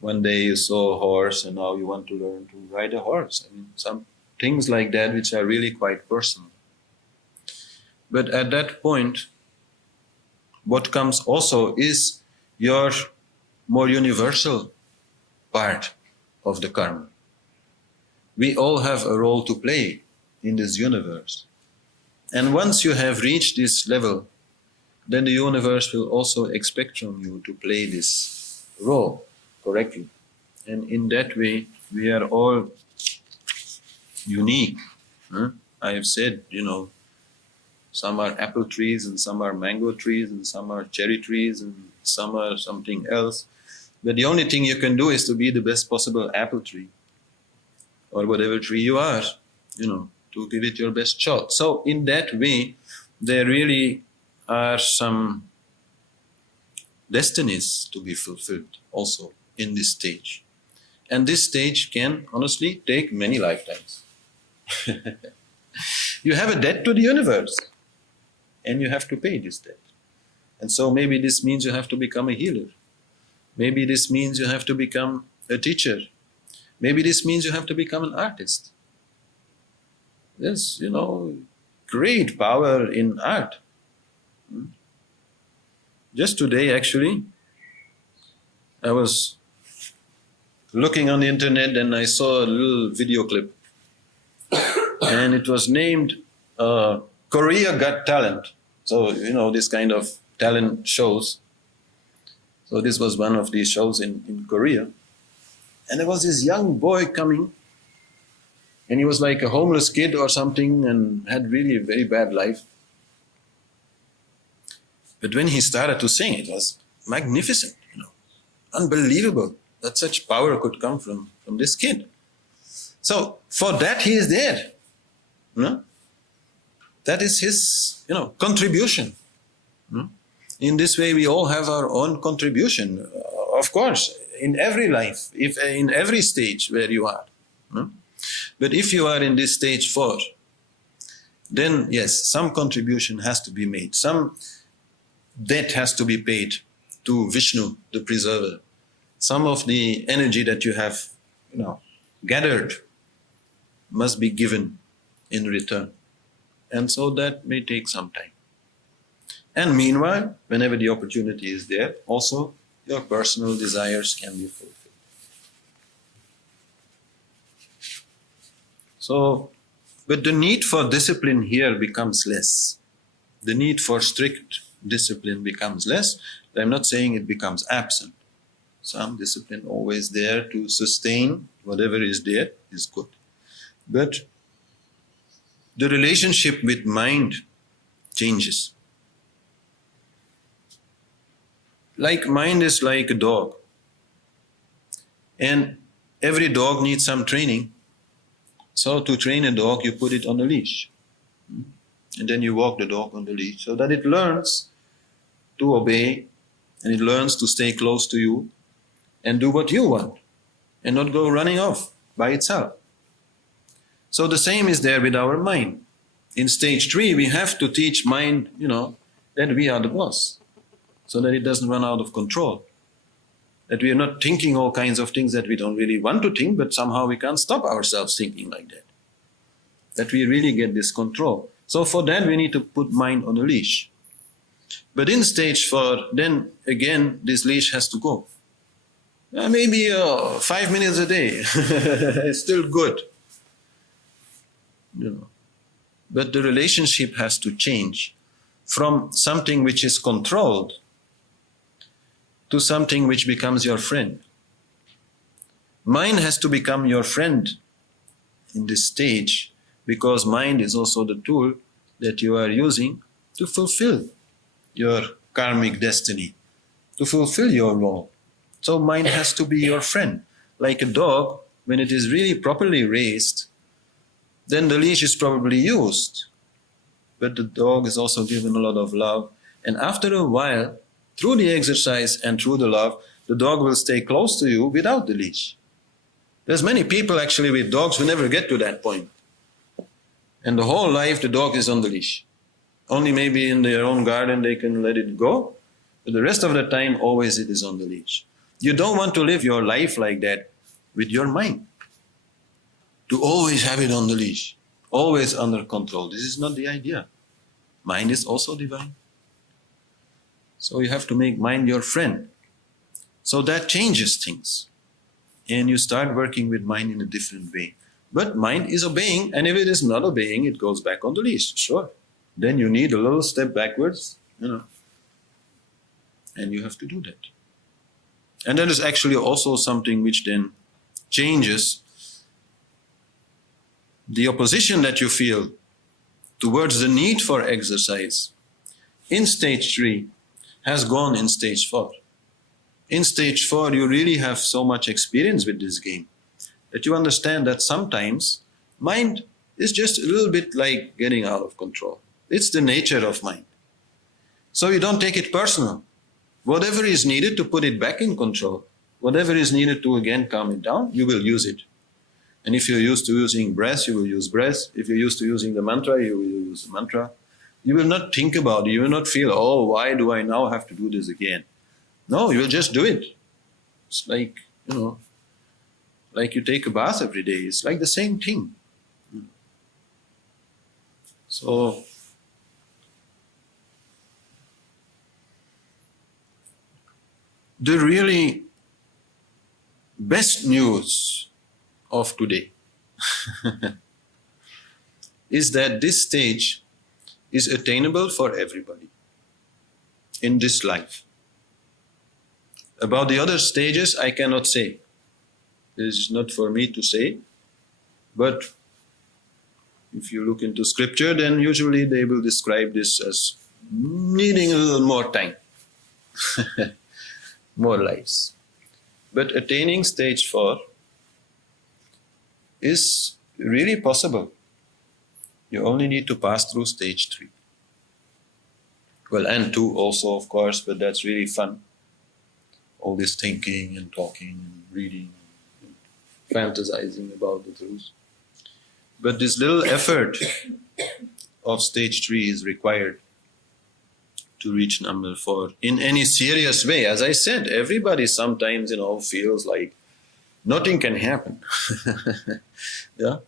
one day you saw a horse and now you want to learn to ride a horse. Some things like that which are really quite personal. But at that point, what comes also is your more universal part of the karma. We all have a role to play in this universe. And once you have reached this level, then the universe will also expect from you to play this role correctly. And in that way, we are all unique. I have said, some are apple trees and some are mango trees and some are cherry trees and some are something else. But the only thing you can do is to be the best possible apple tree or whatever tree you are, to give it your best shot. So in that way, there really are some destinies to be fulfilled also in this stage. And this stage can honestly take many lifetimes. You have a debt to the universe and you have to pay this debt. And so maybe this means you have to become a healer. Maybe this means you have to become a teacher. Maybe this means you have to become an artist. There's, great power in art. Just today, actually, I was looking on the internet and I saw a little video clip. And it was named Korea Got Talent. So, this kind of talent shows. So this was one of these shows in Korea. And there was this young boy coming. And he was like a homeless kid or something and had really a very bad life. But when he started to sing, it was magnificent, unbelievable that such power could come from this kid. So for that he is there. That is his contribution. In this way we all have our own contribution. Of course, in every life, if in every stage where you are. But if you are in this stage 4, then yes, some contribution has to be made. Some debt has to be paid to Vishnu, the preserver. Some of the energy that you have gathered must be given in return. And so that may take some time. And meanwhile, whenever the opportunity is there, also your personal desires can be fulfilled. So, but the need for discipline here becomes less. The need for strict discipline becomes less. I'm not saying it becomes absent. Some discipline always there to sustain whatever is there is good. But the relationship with mind changes. Like mind is like a dog. And every dog needs some training. So to train a dog, you put it on a leash. And then you walk the dog on the leash so that it learns to obey and it learns to stay close to you and do what you want and not go running off by itself. So the same is there with our mind. In stage 3, we have to teach mind, that we are the boss so that it doesn't run out of control. That we are not thinking all kinds of things that we don't really want to think, but somehow we can't stop ourselves thinking like that. That we really get this control. So for that we need to put mind on a leash. But in stage 4, then again this leash has to go. Maybe 5 minutes a day, it's still good. But the relationship has to change from something which is controlled to something which becomes your friend. Mind has to become your friend in this stage because mind is also the tool that you are using to fulfill your karmic destiny, to fulfill your law. So mind has to be your friend. Like a dog, when it is really properly raised, then the leash is probably used. But the dog is also given a lot of love. And after a while, through the exercise and through the love, the dog will stay close to you without the leash. There's many people actually with dogs who never get to that point. And the whole life the dog is on the leash. Only maybe in their own garden they can let it go. But the rest of the time, always it is on the leash. You don't want to live your life like that with your mind. To always have it on the leash, always under control. This is not the idea. Mind is also divine. So you have to make mind your friend. So that changes things. And you start working with mind in a different way. But mind is obeying, and if it is not obeying, it goes back on the leash, sure. Then you need a little step backwards, and you have to do that. And that is actually also something which then changes the opposition that you feel towards the need for exercise in stage 3 has gone in stage 4. In stage 4, you really have so much experience with this game that you understand that sometimes mind is just a little bit like getting out of control. It's the nature of mind. So you don't take it personal. Whatever is needed to put it back in control, whatever is needed to again calm it down, you will use it. And if you're used to using breath, you will use breath. If you're used to using the mantra, you will use the mantra. You will not think about it. You will not feel, oh, why do I now have to do this again? No, you will just do it. It's like, like you take a bath every day. It's like the same thing. So, the really best news of today is that this stage is attainable for everybody in this life. About the other stages, I cannot say. It is not for me to say, but if you look into scripture, then usually they will describe this as needing a little more time, more lives. But attaining stage 4 is really possible. You only need to pass through stage 3. Well, and 2 also, of course, but that's really fun. All this thinking and talking and reading and fantasizing about the truth. But this little effort of stage 3 is required to reach number 4 in any serious way. As I said, everybody sometimes, feels like nothing can happen. Yeah,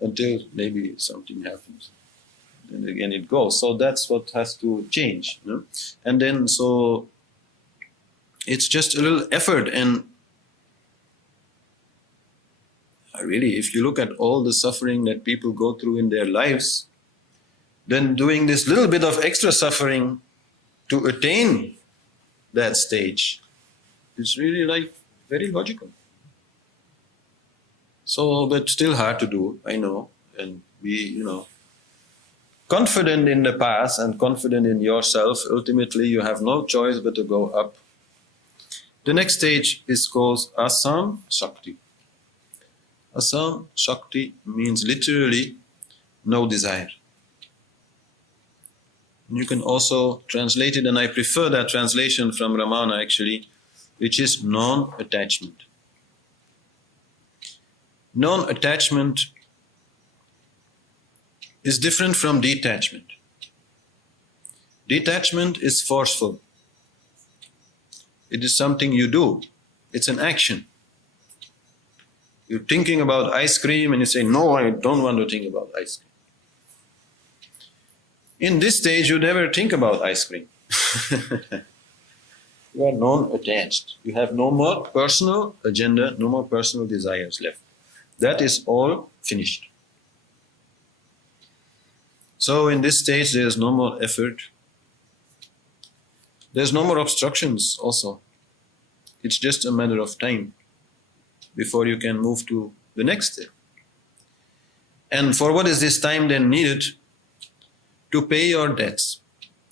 until maybe something happens. And again it goes. So that's what has to change. And then so it's just a little effort. And really, if you look at all the suffering that people go through in their lives, then doing this little bit of extra suffering to attain that stage is really like very logical. So, but still hard to do, I know. And be, confident in the path and confident in yourself, ultimately you have no choice but to go up. The next stage is called ASAMSHAKTI. ASAMSHAKTI means literally no desire. You can also translate it, and I prefer that translation from Ramana actually, which is non-attachment. Non-attachment is different from detachment. Detachment is forceful. It is something you do. It's an action. You're thinking about ice cream and you say, no, I don't want to think about ice cream. In this stage, you never think about ice cream. You are non-attached. You have no more personal agenda, no more personal desires left. That is all finished. So in this stage, there is no more effort. There's no more obstructions also. It's just a matter of time before you can move to the next step. And for what is this time then needed? To pay your debts,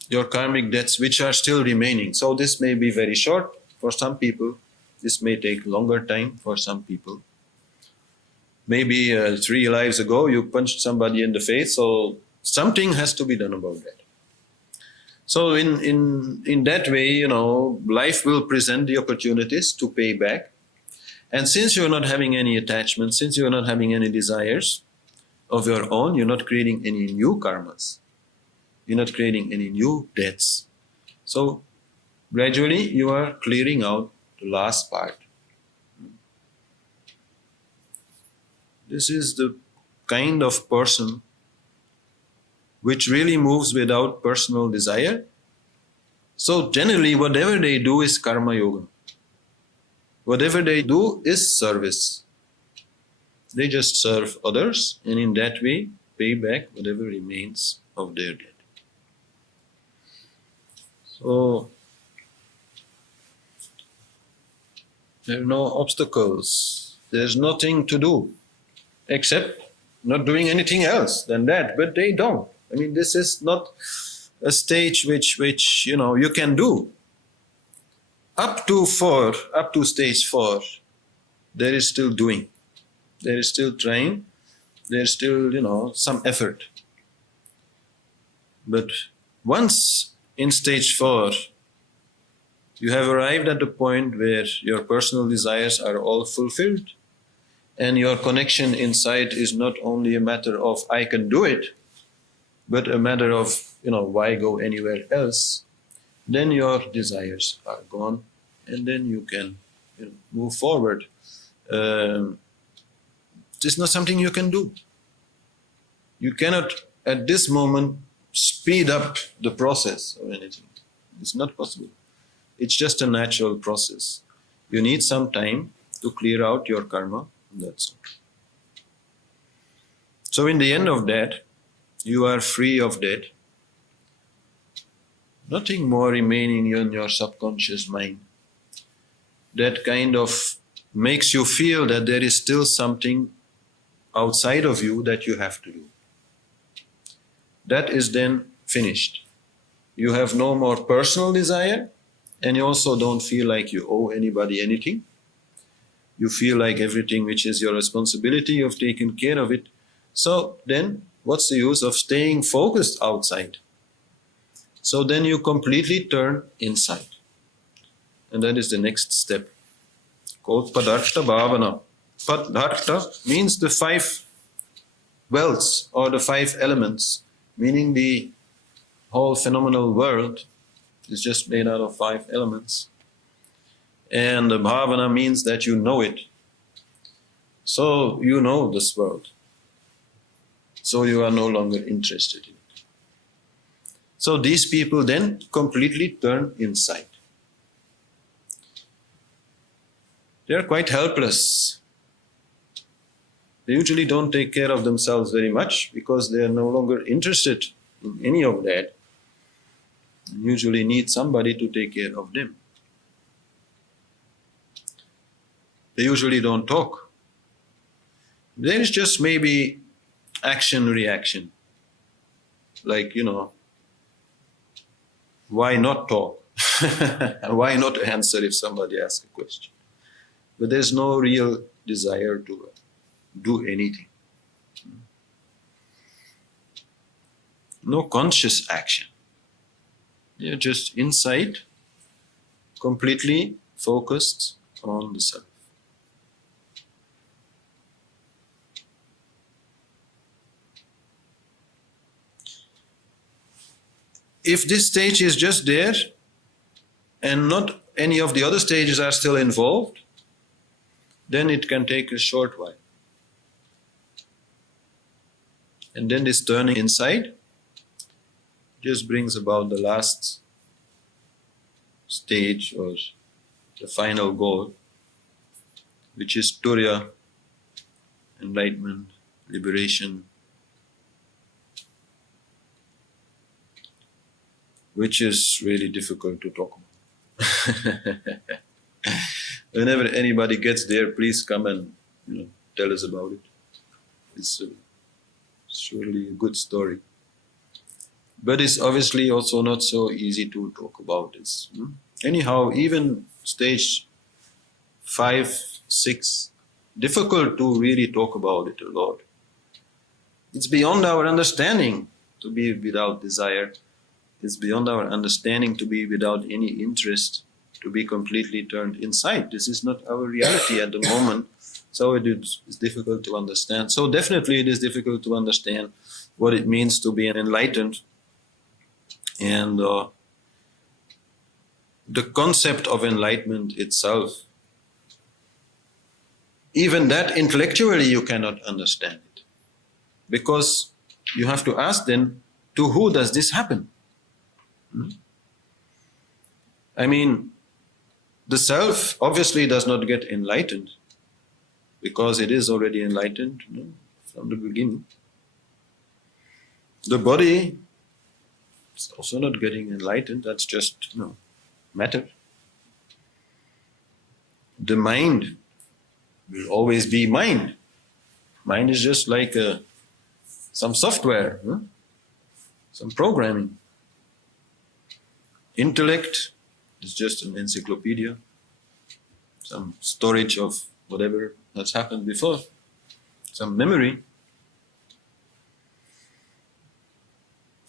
your karmic debts, which are still remaining. So this may be very short for some people. This may take longer time for some people. Maybe 3 lives ago you punched somebody in the face, so something has to be done about that. So in that way, life will present the opportunities to pay back. And since you're not having any attachment, since you're not having any desires of your own, you're not creating any new karmas. You're not creating any new debts. So gradually you are clearing out the last part. This is the kind of person which really moves without personal desire. So generally whatever they do is karma yoga. Whatever they do is service. They just serve others and in that way pay back whatever remains of their debt. So there are no obstacles. There's nothing to do except not doing anything else than that. But they don't. I mean, this is not a stage which you can do. Up to stage 4, there is still doing. There is still trying. There is still, some effort. But once in stage 4, you have arrived at the point where your personal desires are all fulfilled and your connection inside is not only a matter of I can do it, but a matter of, why go anywhere else? Then your desires are gone and then you can move forward. It's not something you can do. You cannot at this moment speed up the process or anything. It's not possible. It's just a natural process. You need some time to clear out your karma, that's all. So in the end of that, you are free of debt. Nothing more remaining in your subconscious mind. That kind of makes you feel that there is still something outside of you that you have to do. That is then finished. You have no more personal desire and you also don't feel like you owe anybody anything. You feel like everything which is your responsibility, you've taken care of it. So then, what's the use of staying focused outside? So then you completely turn inside. And that is the next step, called PADARTHA-BHAVANA. Padartha means the 5 wells or the 5 elements, meaning the whole phenomenal world is just made out of 5 elements. And the bhavana means that you know it. So you know this world. So you are no longer interested in it. So these people then completely turn inside. They are quite helpless. They usually don't take care of themselves very much because they are no longer interested in any of that. They usually need somebody to take care of them. They usually don't talk. There is just maybe action-reaction. Like, why not talk? Why not answer if somebody asks a question? But there's no real desire to do anything. No conscious action. You're just inside, completely focused on the self. If this stage is just there and not any of the other stages are still involved, then it can take a short while. And then this turning inside just brings about the last stage or the final goal, which is TURYA, enlightenment, liberation, which is really difficult to talk about. Whenever anybody gets there, please come and tell us about it. It's surely a good story. But it's obviously also not so easy to talk about this. Anyhow, even stage 5, 6, difficult to really talk about it a lot. It's beyond our understanding to be without desire. It's beyond our understanding to be without any interest, to be completely turned inside. This is not our reality at the moment, so it is difficult to understand. So definitely it is difficult to understand what it means to be enlightened. And the concept of enlightenment itself, even that intellectually you cannot understand it. Because you have to ask then, to who does this happen? I mean, the self obviously does not get enlightened because it is already enlightened from the beginning. The body is also not getting enlightened, that's just matter. The mind will always be mind. Mind is just like some software, some programming. Intellect is just an encyclopedia, some storage of whatever has happened before, some memory.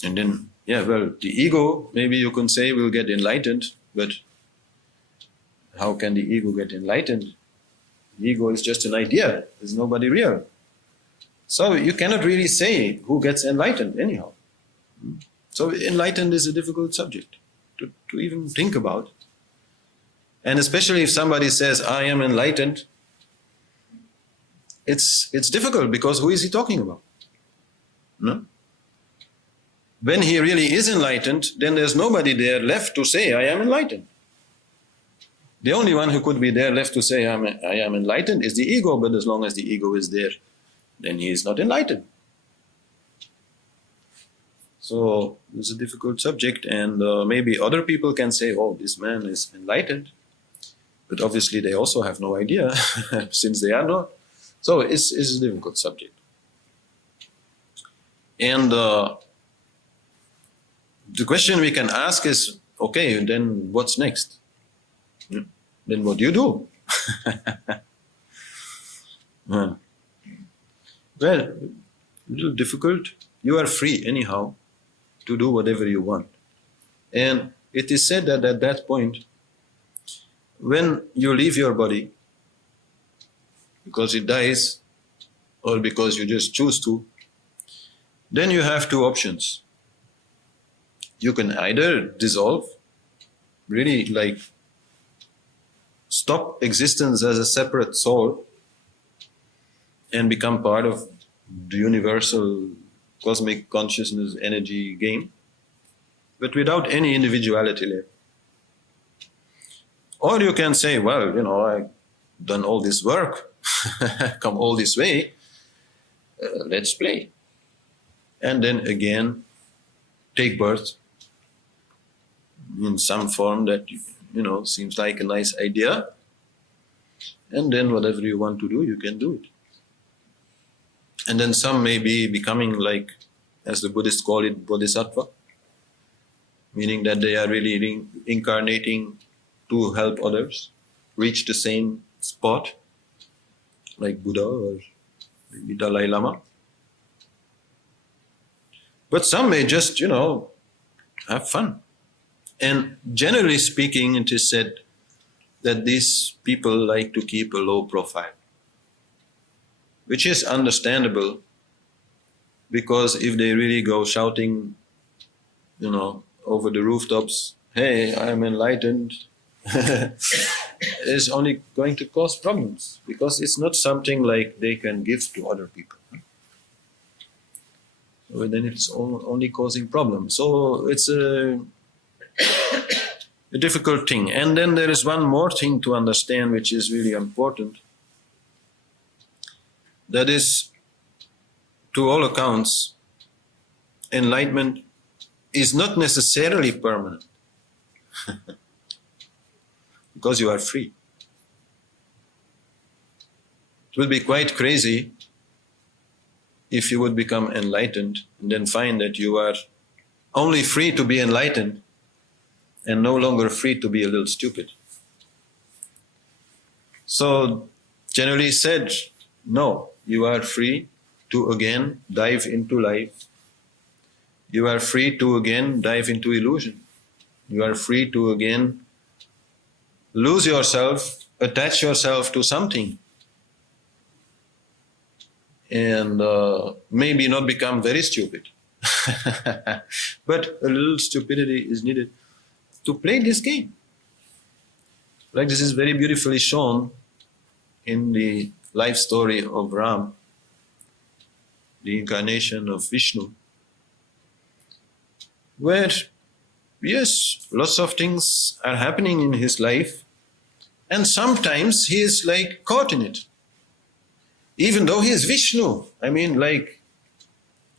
And then, the ego, maybe you can say, will get enlightened, but how can the ego get enlightened? The ego is just an idea, there's nobody real. So you cannot really say who gets enlightened anyhow. So enlightened is a difficult subject to even think about. And especially if somebody says, I am enlightened, it's difficult because who is he talking about? No? When he really is enlightened, then there's nobody there left to say, I am enlightened. The only one who could be there left to say, I am enlightened is the ego, but as long as the ego is there, then he is not enlightened. So it's a difficult subject, and maybe other people can say, oh, this man is enlightened. But obviously they also have no idea, since they are not. So it's a difficult subject. And the question we can ask is, okay, then what's next? Then what do you do? Well, a little difficult. You are free anyhow to do whatever you want. And it is said that at that point, when you leave your body, because it dies, or because you just choose to, then you have two options. You can either dissolve, really like stop existence as a separate soul and become part of the universal cosmic consciousness energy game, but without any individuality left. Or you can say, well, I've done all this work, come all this way, let's play. And then again, take birth in some form that, seems like a nice idea. And then whatever you want to do, you can do it. And then some may be becoming like, as the Buddhists call it, bodhisattva, meaning that they are really reincarnating to help others reach the same spot, like Buddha or maybe Dalai Lama. But some may just, have fun. And generally speaking, it is said that these people like to keep a low profile, which is understandable, because if they really go shouting, over the rooftops, hey, I'm enlightened, is only going to cause problems, because it's not something like they can give to other people. So then it's only causing problems. So it's a difficult thing. And then there is one more thing to understand, which is really important. That is, to all accounts, enlightenment is not necessarily permanent, because you are free. It would be quite crazy if you would become enlightened and then find that you are only free to be enlightened and no longer free to be a little stupid. So, generally said, no, you are free to again dive into life. You are free to again dive into illusion. You are free to again lose yourself, attach yourself to something, and maybe not become very stupid. But a little stupidity is needed to play this game. Like this is very beautifully shown in the life story of Ram, the incarnation of Vishnu, where, yes, lots of things are happening in his life, and sometimes he is like caught in it. Even though he is Vishnu,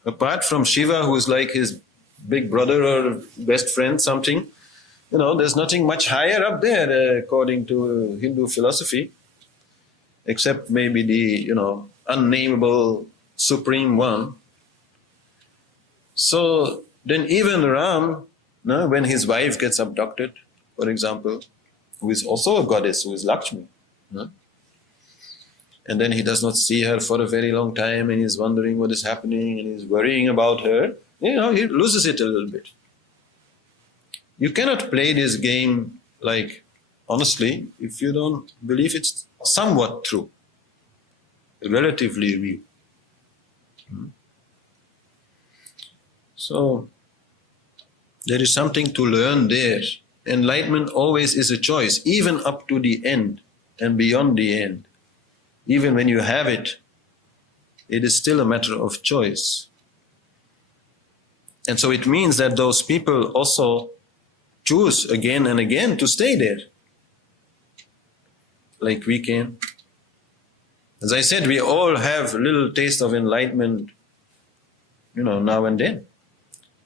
apart from Shiva, who is like his big brother or best friend, something, there's nothing much higher up there, according to Hindu philosophy, except maybe the, unnameable Supreme One. So then even Ram, when his wife gets abducted, for example, who is also a goddess, who is Lakshmi, and then he does not see her for a very long time, and he's wondering what is happening, and he's worrying about her, he loses it a little bit. You cannot play this game, honestly, if you don't believe it's somewhat true, relatively real. So, there is something to learn there. Enlightenment always is a choice, even up to the end and beyond the end. Even when you have it, it is still a matter of choice. And so it means that those people also choose again and again to stay there, like we can. As I said, we all have a little taste of enlightenment, now and then.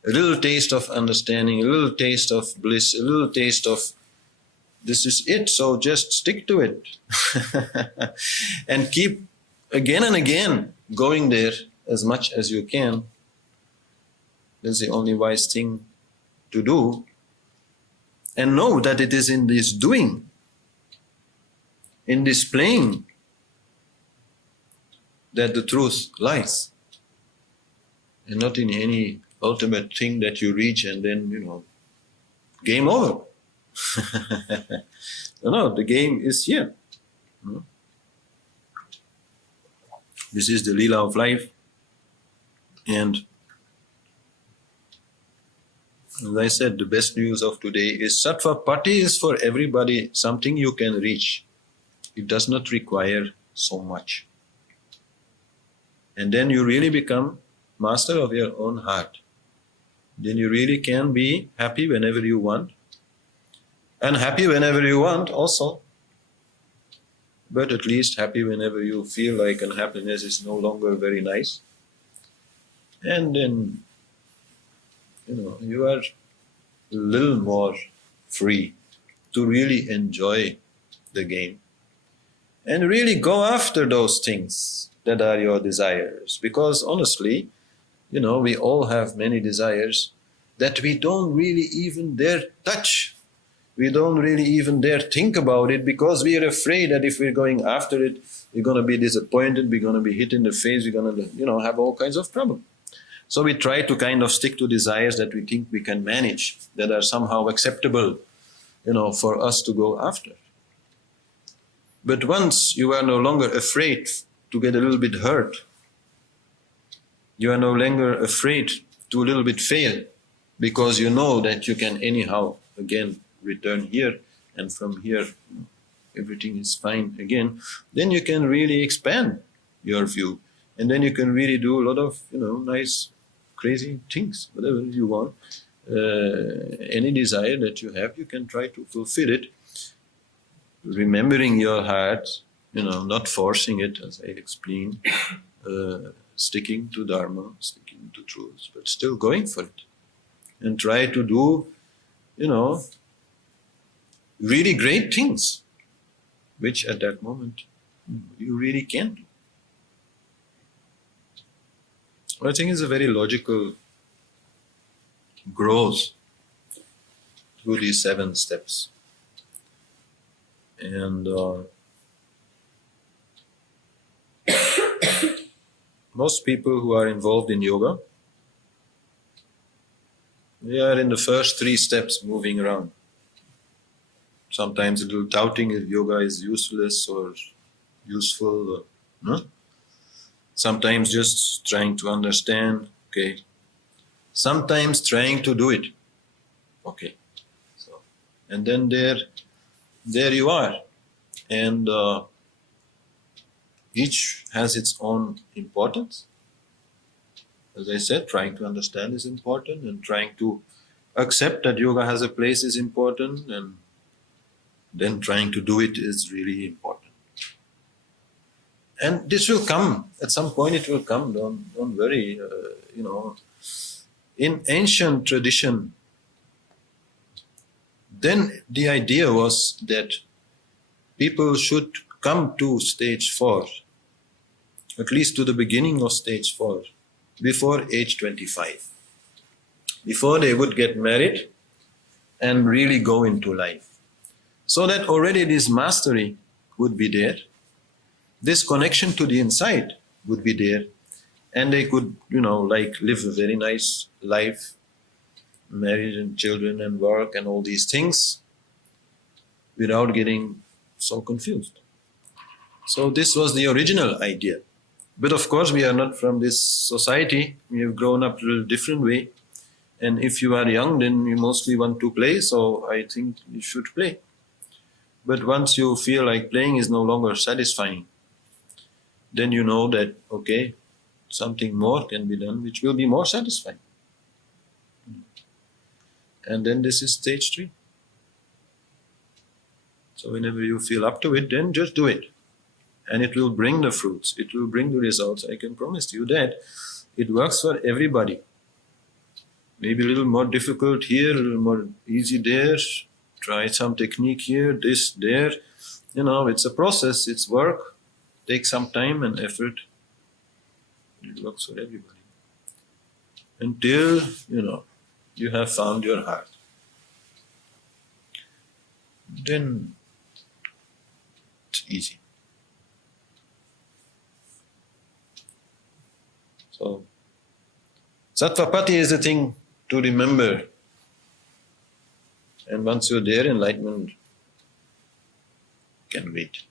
A little taste of understanding, a little taste of bliss, a little taste of this is it, so just stick to it. And keep again and again going there as much as you can. That's the only wise thing to do. And know that it is in this doing, in this playing, that the truth lies, and not in any ultimate thing that you reach and then, game over. No, the game is here. This is the Leela of life. And as I said, the best news of today is Sattvapatti is for everybody something you can reach. It does not require so much. And then you really become master of your own heart. Then you really can be happy whenever you want. And happy whenever you want also. But at least happy whenever you feel like unhappiness is no longer very nice. And then, you are a little more free to really enjoy the game and really go after those things that are your desires. Because honestly, we all have many desires that we don't really even dare touch. We don't really even dare think about it because we are afraid that if we're going after it, we're going to be disappointed, we're going to be hit in the face, we're going to, have all kinds of problems. So we try to kind of stick to desires that we think we can manage, that are somehow acceptable, for us to go after. But once you are no longer afraid to get a little bit hurt, you are no longer afraid to a little bit fail, because you know that you can anyhow, again, return here, and from here, everything is fine again, then you can really expand your view. And then you can really do a lot of, nice, crazy things, whatever you want. Any desire that you have, you can try to fulfill it, remembering your heart, not forcing it, as I explained, sticking to Dharma, sticking to truth, but still going for it. And try to do, really great things, which at that moment you really can do. I think it's a very logical growth through these 7 steps. And most people who are involved in yoga, they are in the first 3 steps moving around. Sometimes a little doubting if yoga is useless or useful. Sometimes just trying to understand, okay. Sometimes trying to do it, okay. So, and then there you are. And each has its own importance. As I said, trying to understand is important, and trying to accept that yoga has a place is important, and then trying to do it is really important. And this will come, at some point it will come, don't worry, In ancient tradition, then the idea was that people should come to stage 4, at least to the beginning of stage 4, before age 25, before they would get married and really go into life. So that already this mastery would be there, this connection to the inside would be there, and they could, live a very nice life, marriage and children and work and all these things, without getting so confused. So this was the original idea. But of course we are not from this society, we have grown up a little different way. And if you are young, then you mostly want to play, so I think you should play. But once you feel like playing is no longer satisfying, then you know that, okay, something more can be done which will be more satisfying. And then this is stage 3. So whenever you feel up to it, then just do it. And it will bring the fruits, it will bring the results. I can promise you that it works for everybody. Maybe a little more difficult here, a little more easy there. Try some technique here, this, there. It's a process, it's work. Takes some time and effort. It works for everybody. Until, you have found your heart. Then it's easy. So, Sattvapatti is the thing to remember. And once you're there, enlightenment can wait.